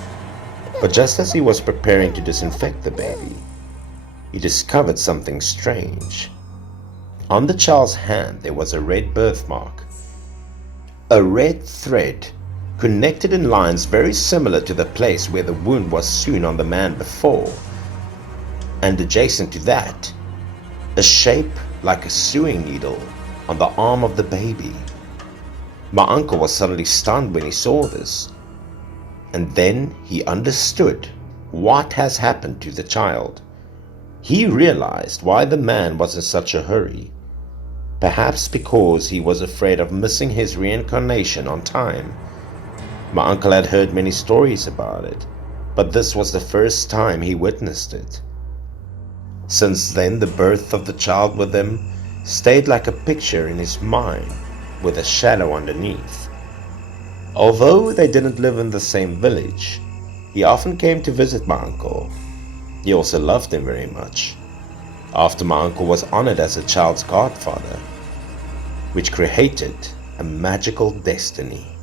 But just as he was preparing to disinfect the baby, he discovered something strange. On the child's hand there was a red birthmark. A red thread connected in lines very similar to the place where the wound was sewn on the man before. And adjacent to that, a shape like a sewing needle on the arm of the baby. My uncle was suddenly stunned when he saw this. And then he understood what has happened to the child. He realized why the man was in such a hurry. Perhaps because he was afraid of missing his reincarnation on time. My uncle had heard many stories about it, but this was the first time he witnessed it. Since then, the birth of the child with him stayed like a picture in his mind with a shadow underneath. Although they didn't live in the same village, he often came to visit my uncle. He also loved him very much. After my uncle was honored as a child's godfather, which created a magical destiny.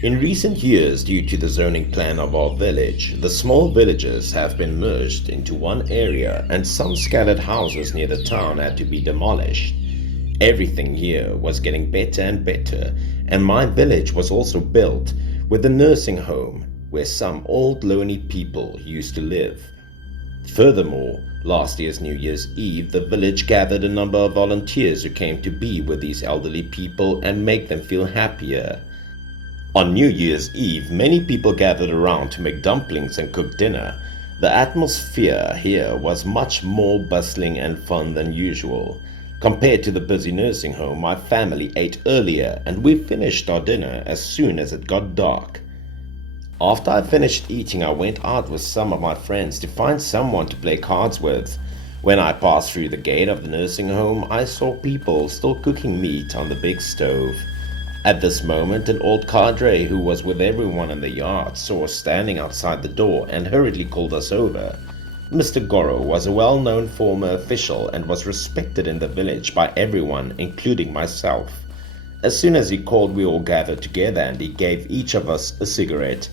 In recent years, due to the zoning plan of our village, the small villages have been merged into one area and some scattered houses near the town had to be demolished. Everything here was getting better and better, and my village was also built with a nursing home where some old lonely people used to live. Furthermore, last year's New Year's Eve, the village gathered a number of volunteers who came to be with these elderly people and make them feel happier. On New Year's Eve, many people gathered around to make dumplings and cook dinner. The atmosphere here was much more bustling and fun than usual. Compared to the busy nursing home, my family ate earlier and we finished our dinner as soon as it got dark. After I finished eating, I went out with some of my friends to find someone to play cards with. When I passed through the gate of the nursing home, I saw people still cooking meat on the big stove. At this moment, an old cadre who was with everyone in the yard saw us standing outside the door and hurriedly called us over. Mr. Goro was a well-known former official and was respected in the village by everyone, including myself. As soon as he called, we all gathered together and he gave each of us a cigarette.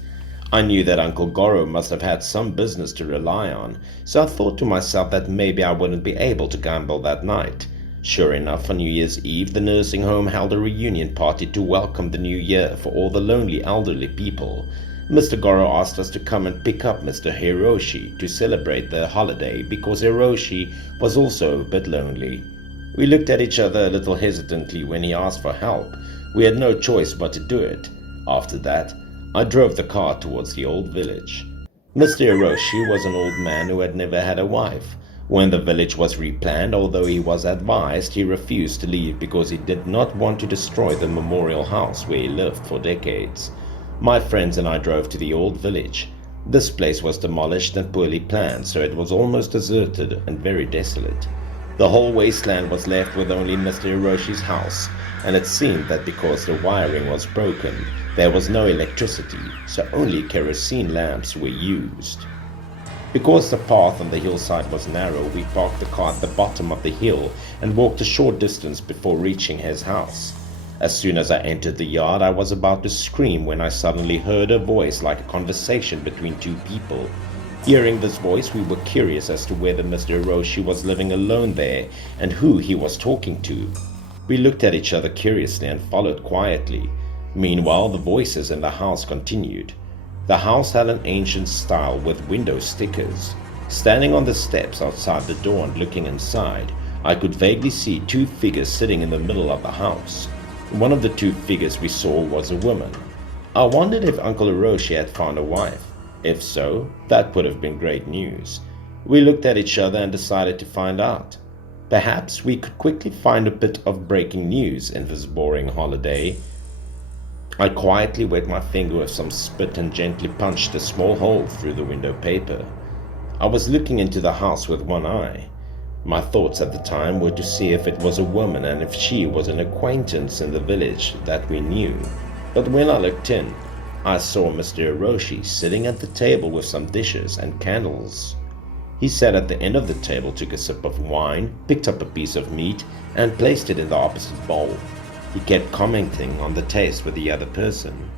I knew that Uncle Goro must have had some business to rely on, so I thought to myself that maybe I wouldn't be able to gamble that night. Sure enough, on New Year's Eve, the nursing home held a reunion party to welcome the new year for all the lonely elderly people. Mr. Goro asked us to come and pick up Mr. Hiroshi to celebrate the holiday because Hiroshi was also a bit lonely. We looked at each other a little hesitantly when he asked for help. We had no choice but to do it. After that, I drove the car towards the old village. Mr. Hiroshi was an old man who had never had a wife. When the village was replanned, although he was advised, he refused to leave because he did not want to destroy the memorial house where he lived for decades. My friends and I drove to the old village. This place was demolished and poorly planned, so it was almost deserted and very desolate. The whole wasteland was left with only Mr. Hiroshi's house, and it seemed that because the wiring was broken, there was no electricity, so only kerosene lamps were used. Because the path on the hillside was narrow, we parked the car at the bottom of the hill and walked a short distance before reaching his house. As soon as I entered the yard, I was about to scream when I suddenly heard a voice like a conversation between two people. Hearing this voice, we were curious as to whether Mr. Hiroshi was living alone there and who he was talking to. We looked at each other curiously and followed quietly. Meanwhile, the voices in the house continued. The house had an ancient style with window stickers. Standing on the steps outside the door and looking inside, I could vaguely see two figures sitting in the middle of the house. One of the two figures we saw was a woman. I wondered if Uncle Hiroshi had found a wife. If so, that would have been great news. We looked at each other and decided to find out. Perhaps we could quickly find a bit of breaking news in this boring holiday. I quietly wet my finger with some spit and gently punched a small hole through the window paper. I was looking into the house with one eye. My thoughts at the time were to see if it was a woman and if she was an acquaintance in the village that we knew. But when I looked in, I saw Mr. Hiroshi sitting at the table with some dishes and candles. He sat at the end of the table, took a sip of wine, picked up a piece of meat, and placed it in the opposite bowl. He kept commenting on the taste with the other person.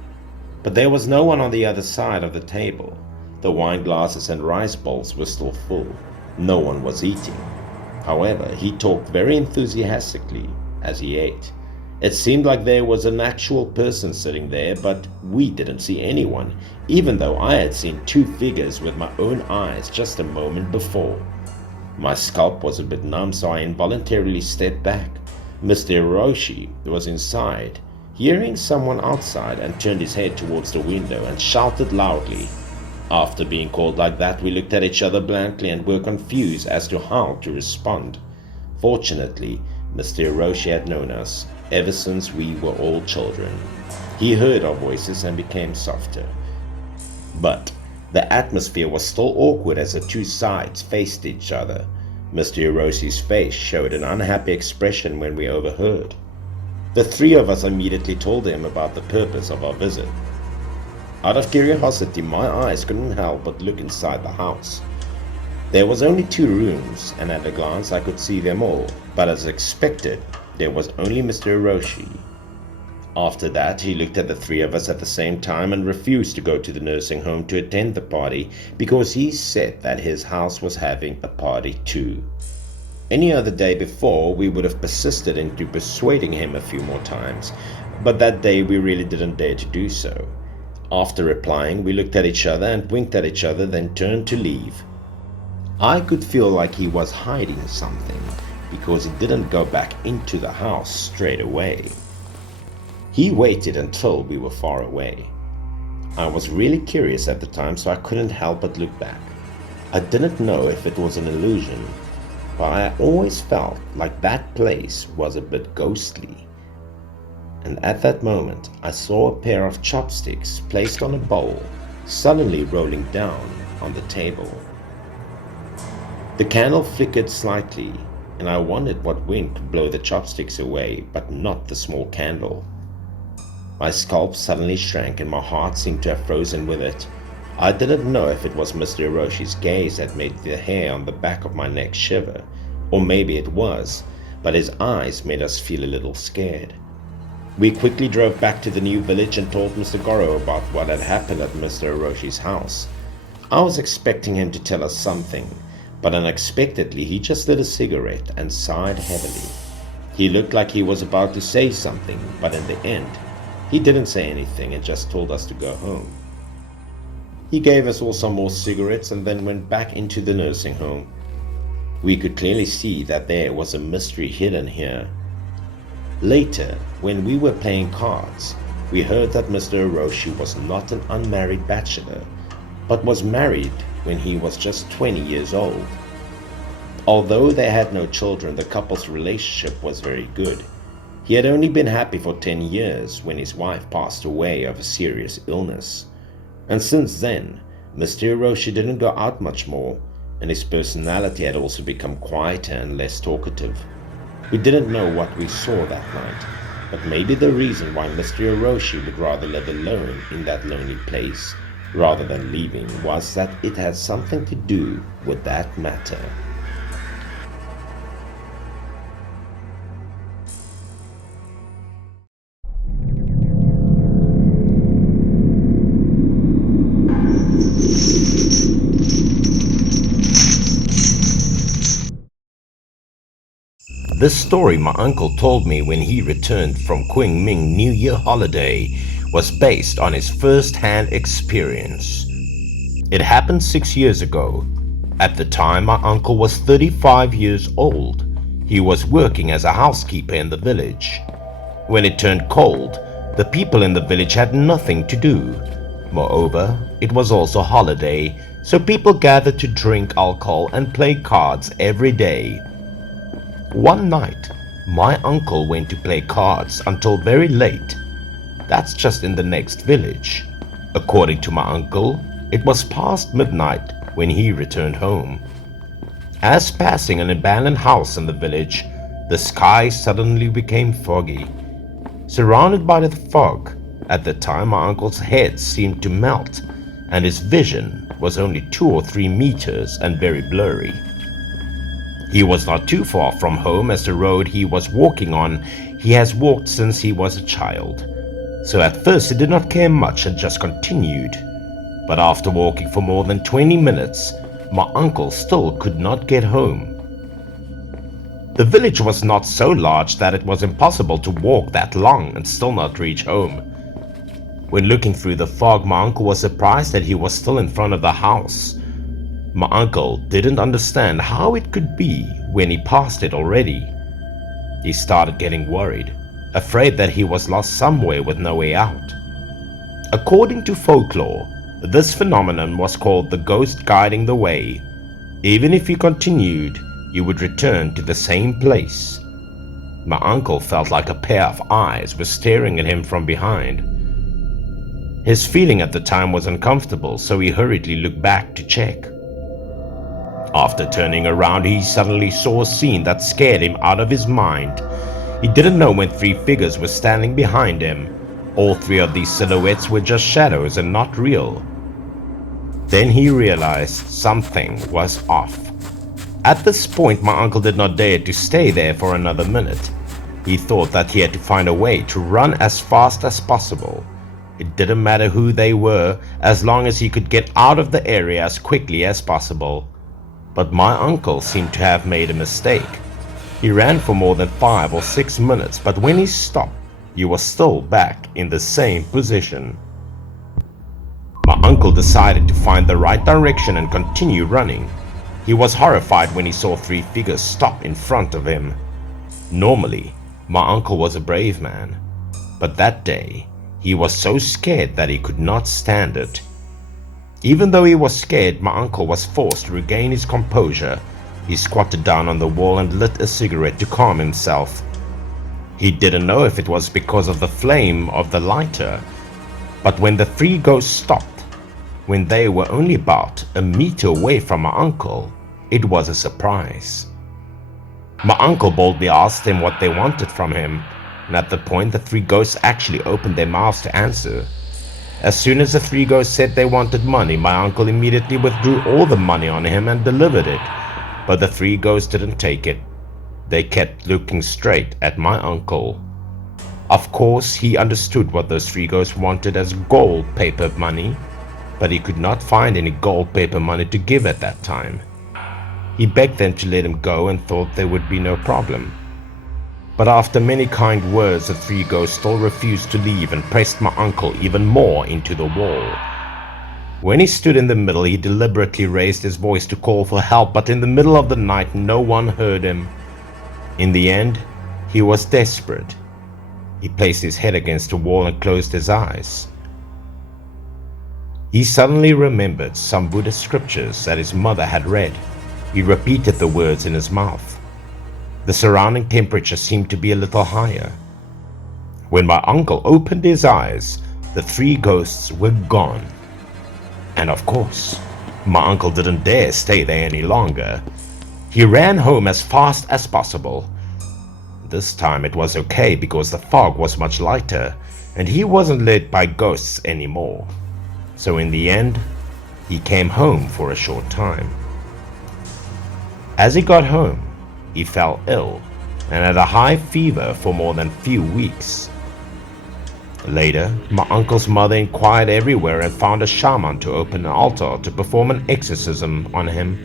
But there was no one on the other side of the table. The wine glasses and rice bowls were still full. No one was eating. However, he talked very enthusiastically as he ate. It seemed like there was an actual person sitting there, but we didn't see anyone, even though I had seen two figures with my own eyes just a moment before. My scalp was a bit numb, so I involuntarily stepped back. Mr. Hiroshi was inside, hearing someone outside, and turned his head towards the window and shouted loudly. After being called like that, we looked at each other blankly and were confused as to how to respond. Fortunately, Mr. Hiroshi had known us ever since we were all children. He heard our voices and became softer. But the atmosphere was still awkward as the two sides faced each other. Mr. Hiroshi's face showed an unhappy expression when we overheard. The three of us immediately told him about the purpose of our visit. Out of curiosity, my eyes couldn't help but look inside the house. There was only 2 rooms, and at a glance I could see them all, but as expected, there was only Mr. Hiroshi. After that, he looked at the 3 of us at the same time and refused to go to the nursing home to attend the party because he said that his house was having a party too. Any other day before, we would have persisted into persuading him a few more times, but that day we really didn't dare to do so. After replying, we looked at each other and winked at each other, then turned to leave. I could feel like he was hiding something because he didn't go back into the house straight away. He waited until we were far away. I was really curious at the time, so I couldn't help but look back. I didn't know if it was an illusion, but I always felt like that place was a bit ghostly. And at that moment, I saw a pair of chopsticks placed on a bowl, suddenly rolling down on the table. The candle flickered slightly, and I wondered what wind could blow the chopsticks away, but not the small candle. My scalp suddenly shrank and my heart seemed to have frozen with it. I didn't know if it was Mr. Hiroshi's gaze that made the hair on the back of my neck shiver, or maybe it was, but his eyes made us feel a little scared. We quickly drove back to the new village and told Mr. Goro about what had happened at Mr. Hiroshi's house. I was expecting him to tell us something, but unexpectedly he just lit a cigarette and sighed heavily. He looked like he was about to say something, but in the end, he didn't say anything and just told us to go home. He gave us all some more cigarettes and then went back into the nursing home. We could clearly see that there was a mystery hidden here. Later, when we were playing cards, we heard that Mr. Hiroshi was not an unmarried bachelor, but was married when he was just 20 years old. Although they had no children, the couple's relationship was very good. He had only been happy for 10 years when his wife passed away of a serious illness. And since then, Mr. Hiroshi didn't go out much more, and his personality had also become quieter and less talkative. We didn't know what we saw that night, but maybe the reason why Mr. Hiroshi would rather live alone in that lonely place rather than leaving was that it had something to do with that matter. This story my uncle told me when he returned from Qingming New Year holiday was based on his first-hand experience. It happened 6 years ago. At the time, my uncle was 35 years old. He was working as a housekeeper in the village. When it turned cold, the people in the village had nothing to do. Moreover, it was also holiday, so people gathered to drink alcohol and play cards every day. One night, my uncle went to play cards until very late. That's just in the next village. According to my uncle, it was past midnight when he returned home. As passing an abandoned house in the village, the sky suddenly became foggy. Surrounded by the fog, at the time my uncle's head seemed to melt, and his vision was only 2 or 3 meters and very blurry. He was not too far from home, as the road he was walking on he has walked since he was a child. So at first he did not care much and just continued. But after walking for more than 20 minutes, my uncle still could not get home. The village was not so large that it was impossible to walk that long and still not reach home. When looking through the fog, my uncle was surprised that he was still in front of the house. My uncle didn't understand how it could be when he passed it already. He started getting worried, afraid that he was lost somewhere with no way out. According to folklore, this phenomenon was called the ghost guiding the way. Even if he continued, you would return to the same place. My uncle felt like a pair of eyes were staring at him from behind. His feeling at the time was uncomfortable, so he hurriedly looked back to check. After turning around, he suddenly saw a scene that scared him out of his mind. He didn't know when three figures were standing behind him. All three of these silhouettes were just shadows and not real. Then he realized something was off. At this point, my uncle did not dare to stay there for another minute. He thought that he had to find a way to run as fast as possible. It didn't matter who they were, as long as he could get out of the area as quickly as possible. But my uncle seemed to have made a mistake. He ran for more than 5 or 6 minutes, but when he stopped, he was still back in the same position. My uncle decided to find the right direction and continue running. He was horrified when he saw 3 figures stop in front of him. Normally, my uncle was a brave man, but that day, he was so scared that he could not stand it. Even though he was scared, my uncle was forced to regain his composure. He squatted down on the wall and lit a cigarette to calm himself. He didn't know if it was because of the flame of the lighter, but when the 3 ghosts stopped, when they were only about a meter away from my uncle, it was a surprise. My uncle boldly asked them what they wanted from him, and at the point the 3 ghosts actually opened their mouths to answer. As soon as the 3 ghosts said they wanted money, my uncle immediately withdrew all the money on him and delivered it. But the 3 ghosts didn't take it. They kept looking straight at my uncle. Of course, he understood what those 3 ghosts wanted as gold paper money, but he could not find any gold paper money to give at that time. He begged them to let him go and thought there would be no problem. But after many kind words, the 3 ghosts still refused to leave and pressed my uncle even more into the wall. When he stood in the middle, he deliberately raised his voice to call for help, but in the middle of the night, no one heard him. In the end, he was desperate. He placed his head against the wall and closed his eyes. He suddenly remembered some Buddhist scriptures that his mother had read. He repeated the words in his mouth. The surrounding temperature seemed to be a little higher. When my uncle opened his eyes, the 3 ghosts were gone. And of course, my uncle didn't dare stay there any longer. He ran home as fast as possible. This time it was okay because the fog was much lighter and he wasn't led by ghosts anymore. So in the end, he came home for a short time. As he got home, he fell ill and had a high fever for more than a few weeks. Later, my uncle's mother inquired everywhere and found a shaman to open an altar to perform an exorcism on him.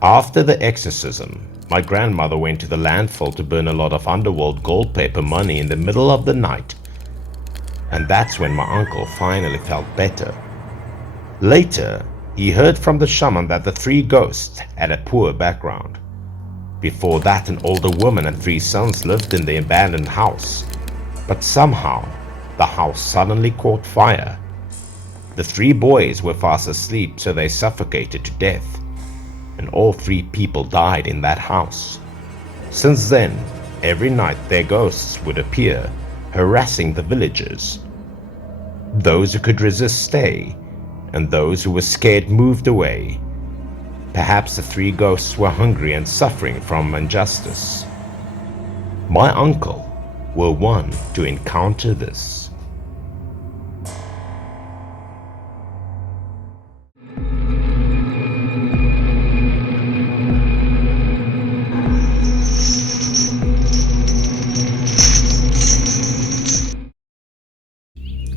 After the exorcism, my grandmother went to the landfill to burn a lot of underworld gold paper money in the middle of the night. And that's when my uncle finally felt better. Later, he heard from the shaman that the 3 ghosts had a poor background. Before that, an older woman and 3 sons lived in the abandoned house. But somehow, the house suddenly caught fire. The 3 boys were fast asleep, so they suffocated to death. And all 3 people died in that house. Since then, every night their ghosts would appear, harassing the villagers. Those who could resist stay, and those who were scared moved away. Perhaps the 3 ghosts were hungry and suffering from injustice. My uncle were one to encounter this.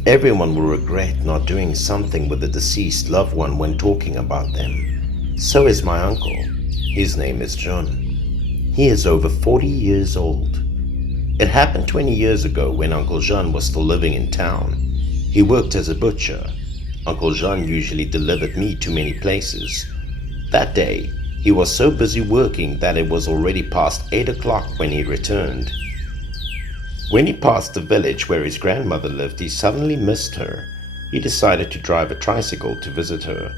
Everyone will regret not doing something with the deceased loved one when talking about them. So is my uncle. His name is John. He is over 40 years old. It happened 20 years ago when Uncle Jean was still living in town. He worked as a butcher. Uncle Jean usually delivered meat to many places. That day, he was so busy working that it was already past 8 o'clock when he returned. When he passed the village where his grandmother lived, he suddenly missed her. He decided to drive a tricycle to visit her.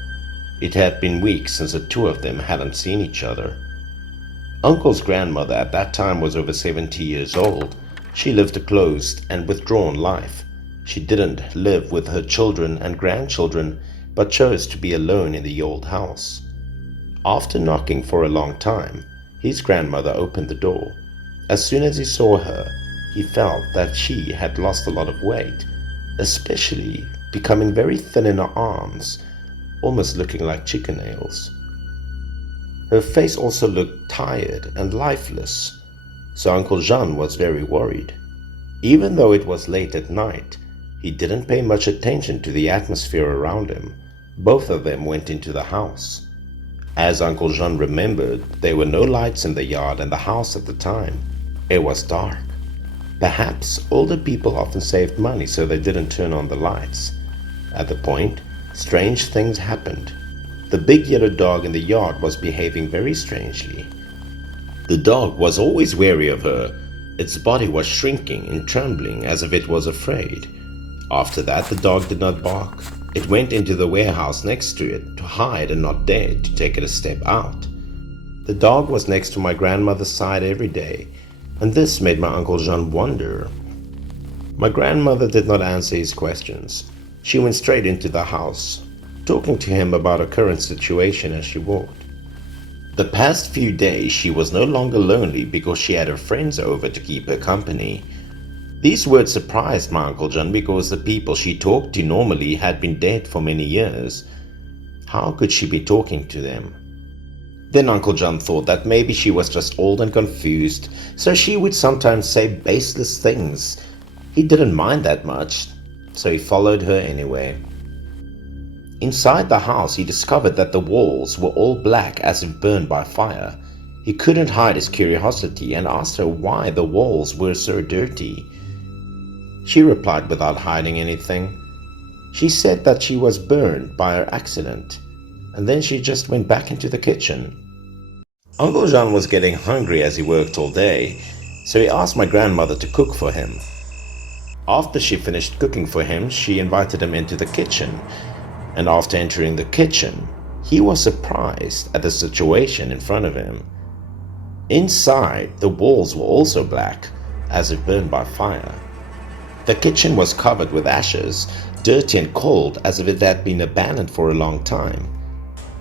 It had been weeks since the 2 of them hadn't seen each other. Uncle's grandmother at that time was over 70 years old. She lived a closed and withdrawn life. She didn't live with her children and grandchildren, but chose to be alone in the old house. After knocking for a long time, his grandmother opened the door. As soon as he saw her, he felt that she had lost a lot of weight, especially becoming very thin in her arms, almost looking like chicken nails. Her face also looked tired and lifeless, so Uncle Jean was very worried. Even though it was late at night, he didn't pay much attention to the atmosphere around him. Both of them went into the house. As Uncle Jean remembered, there were no lights in the yard and the house at the time. It was dark. Perhaps older people often saved money so they didn't turn on the lights. At the point, strange things happened. The big yellow dog in the yard was behaving very strangely. The dog was always wary of her. Its body was shrinking and trembling as if it was afraid. After that, the dog did not bark. It went into the warehouse next to it to hide and not dare to take it a step out. The dog was next to my grandmother's side every day, and this made my Uncle Jean wonder. My grandmother did not answer his questions. She went straight into the house, talking to him about her current situation as she walked. The past few days she was no longer lonely because she had her friends over to keep her company. These words surprised my Uncle John because the people she talked to normally had been dead for many years. How could she be talking to them? Then Uncle John thought that maybe she was just old and confused, so she would sometimes say baseless things. He didn't mind that much, so he followed her anyway. Inside the house, he discovered that the walls were all black as if burned by fire. He couldn't hide his curiosity and asked her why the walls were so dirty. She replied without hiding anything. She said that she was burned by her accident, and then she just went back into the kitchen. Uncle Jean was getting hungry as he worked all day, so he asked my grandmother to cook for him. After she finished cooking for him, she invited him into the kitchen, and after entering the kitchen, he was surprised at the situation in front of him. Inside, the walls were also black, as if burned by fire. The kitchen was covered with ashes, dirty and cold as if it had been abandoned for a long time.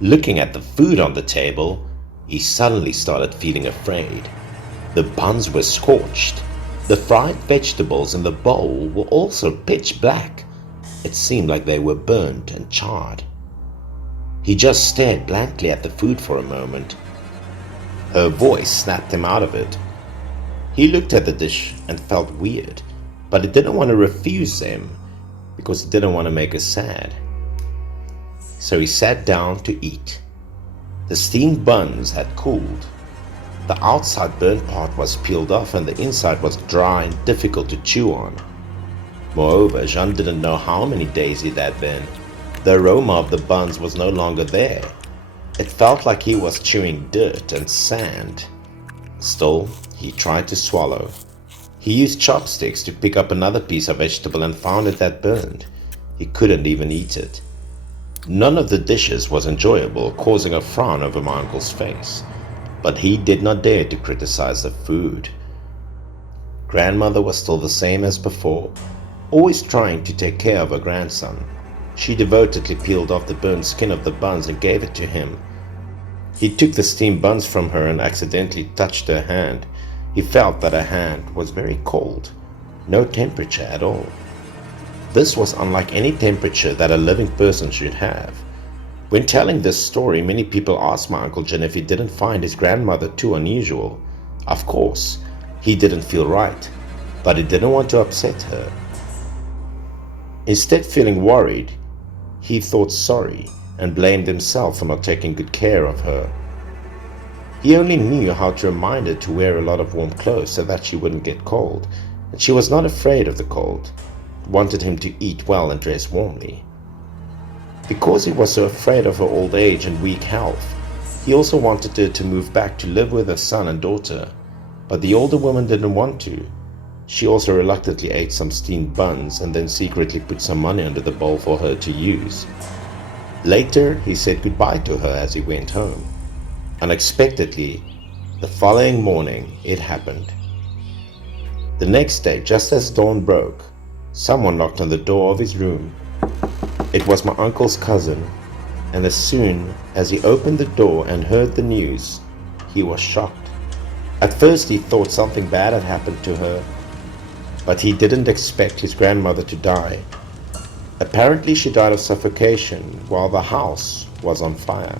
Looking at the food on the table, he suddenly started feeling afraid. The buns were scorched. The fried vegetables in the bowl were also pitch black. It seemed like they were burnt and charred. He just stared blankly at the food for a moment. Her voice snapped him out of it. He looked at the dish and felt weird, but he didn't want to refuse them because he didn't want to make her sad. So he sat down to eat. The steamed buns had cooled. The outside burnt part was peeled off and the inside was dry and difficult to chew on. Moreover, Jean didn't know how many days it had been. The aroma of the buns was no longer there. It felt like he was chewing dirt and sand. Still, he tried to swallow. He used chopsticks to pick up another piece of vegetable and found it had burned. He couldn't even eat it. None of the dishes was enjoyable, causing a frown over my uncle's face. But he did not dare to criticize the food. Grandmother was still the same as before, always trying to take care of her grandson. She devotedly peeled off the burnt skin of the buns and gave it to him. He took the steamed buns from her and accidentally touched her hand. He felt that her hand was very cold, no temperature at all. This was unlike any temperature that a living person should have. When telling this story, many people asked my Uncle Jin if he didn't find his grandmother too unusual. Of course, he didn't feel right, but he didn't want to upset her. Instead, feeling worried, he thought sorry and blamed himself for not taking good care of her. He only knew how to remind her to wear a lot of warm clothes so that she wouldn't get cold, and she was not afraid of the cold, wanted him to eat well and dress warmly. Because he was so afraid of her old age and weak health, he also wanted her to move back to live with her son and daughter, but the older woman didn't want to. She also reluctantly ate some steamed buns and then secretly put some money under the bowl for her to use. Later, he said goodbye to her as he went home. Unexpectedly, The following morning, it happened. The next day, just as dawn broke, someone knocked on the door of his room. It was my uncle's cousin, and as soon as he opened the door and heard the news, he was shocked. At first he thought something bad had happened to her, but he didn't expect his grandmother to die. Apparently she died of suffocation while the house was on fire.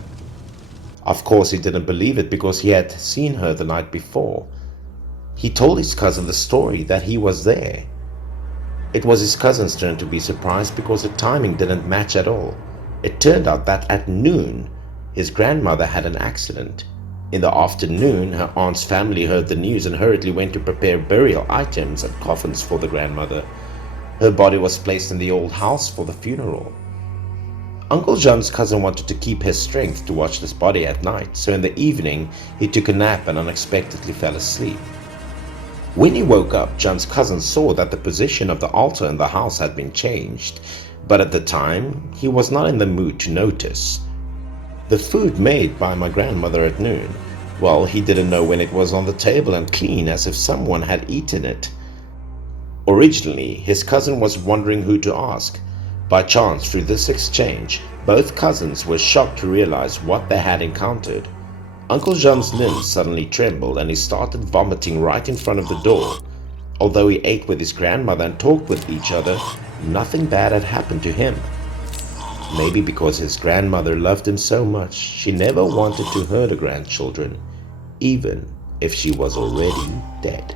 Of course he didn't believe it because he had seen her the night before. He told his cousin the story that he was there. It was his cousin's turn to be surprised because the timing didn't match at all. It turned out that at noon, his grandmother had an accident. In the afternoon, her aunt's family heard the news and hurriedly went to prepare burial items and coffins for the grandmother. Her body was placed in the old house for the funeral. Uncle John's cousin wanted to keep his strength to watch this body at night, so in the evening he took a nap and unexpectedly fell asleep. When he woke up, John's cousin saw that the position of the altar in the house had been changed, but at the time he was not in the mood to notice. The food made by my grandmother at noon, well, he didn't know when it was on the table and clean as if someone had eaten it. Originally, his cousin was wondering who to ask. By chance, through this exchange, both cousins were shocked to realize what they had encountered. Uncle John's limbs suddenly trembled and he started vomiting right in front of the door. Although he ate with his grandmother and talked with each other, nothing bad had happened to him. Maybe because his grandmother loved him so much, she never wanted to hurt her grandchildren, even if she was already dead.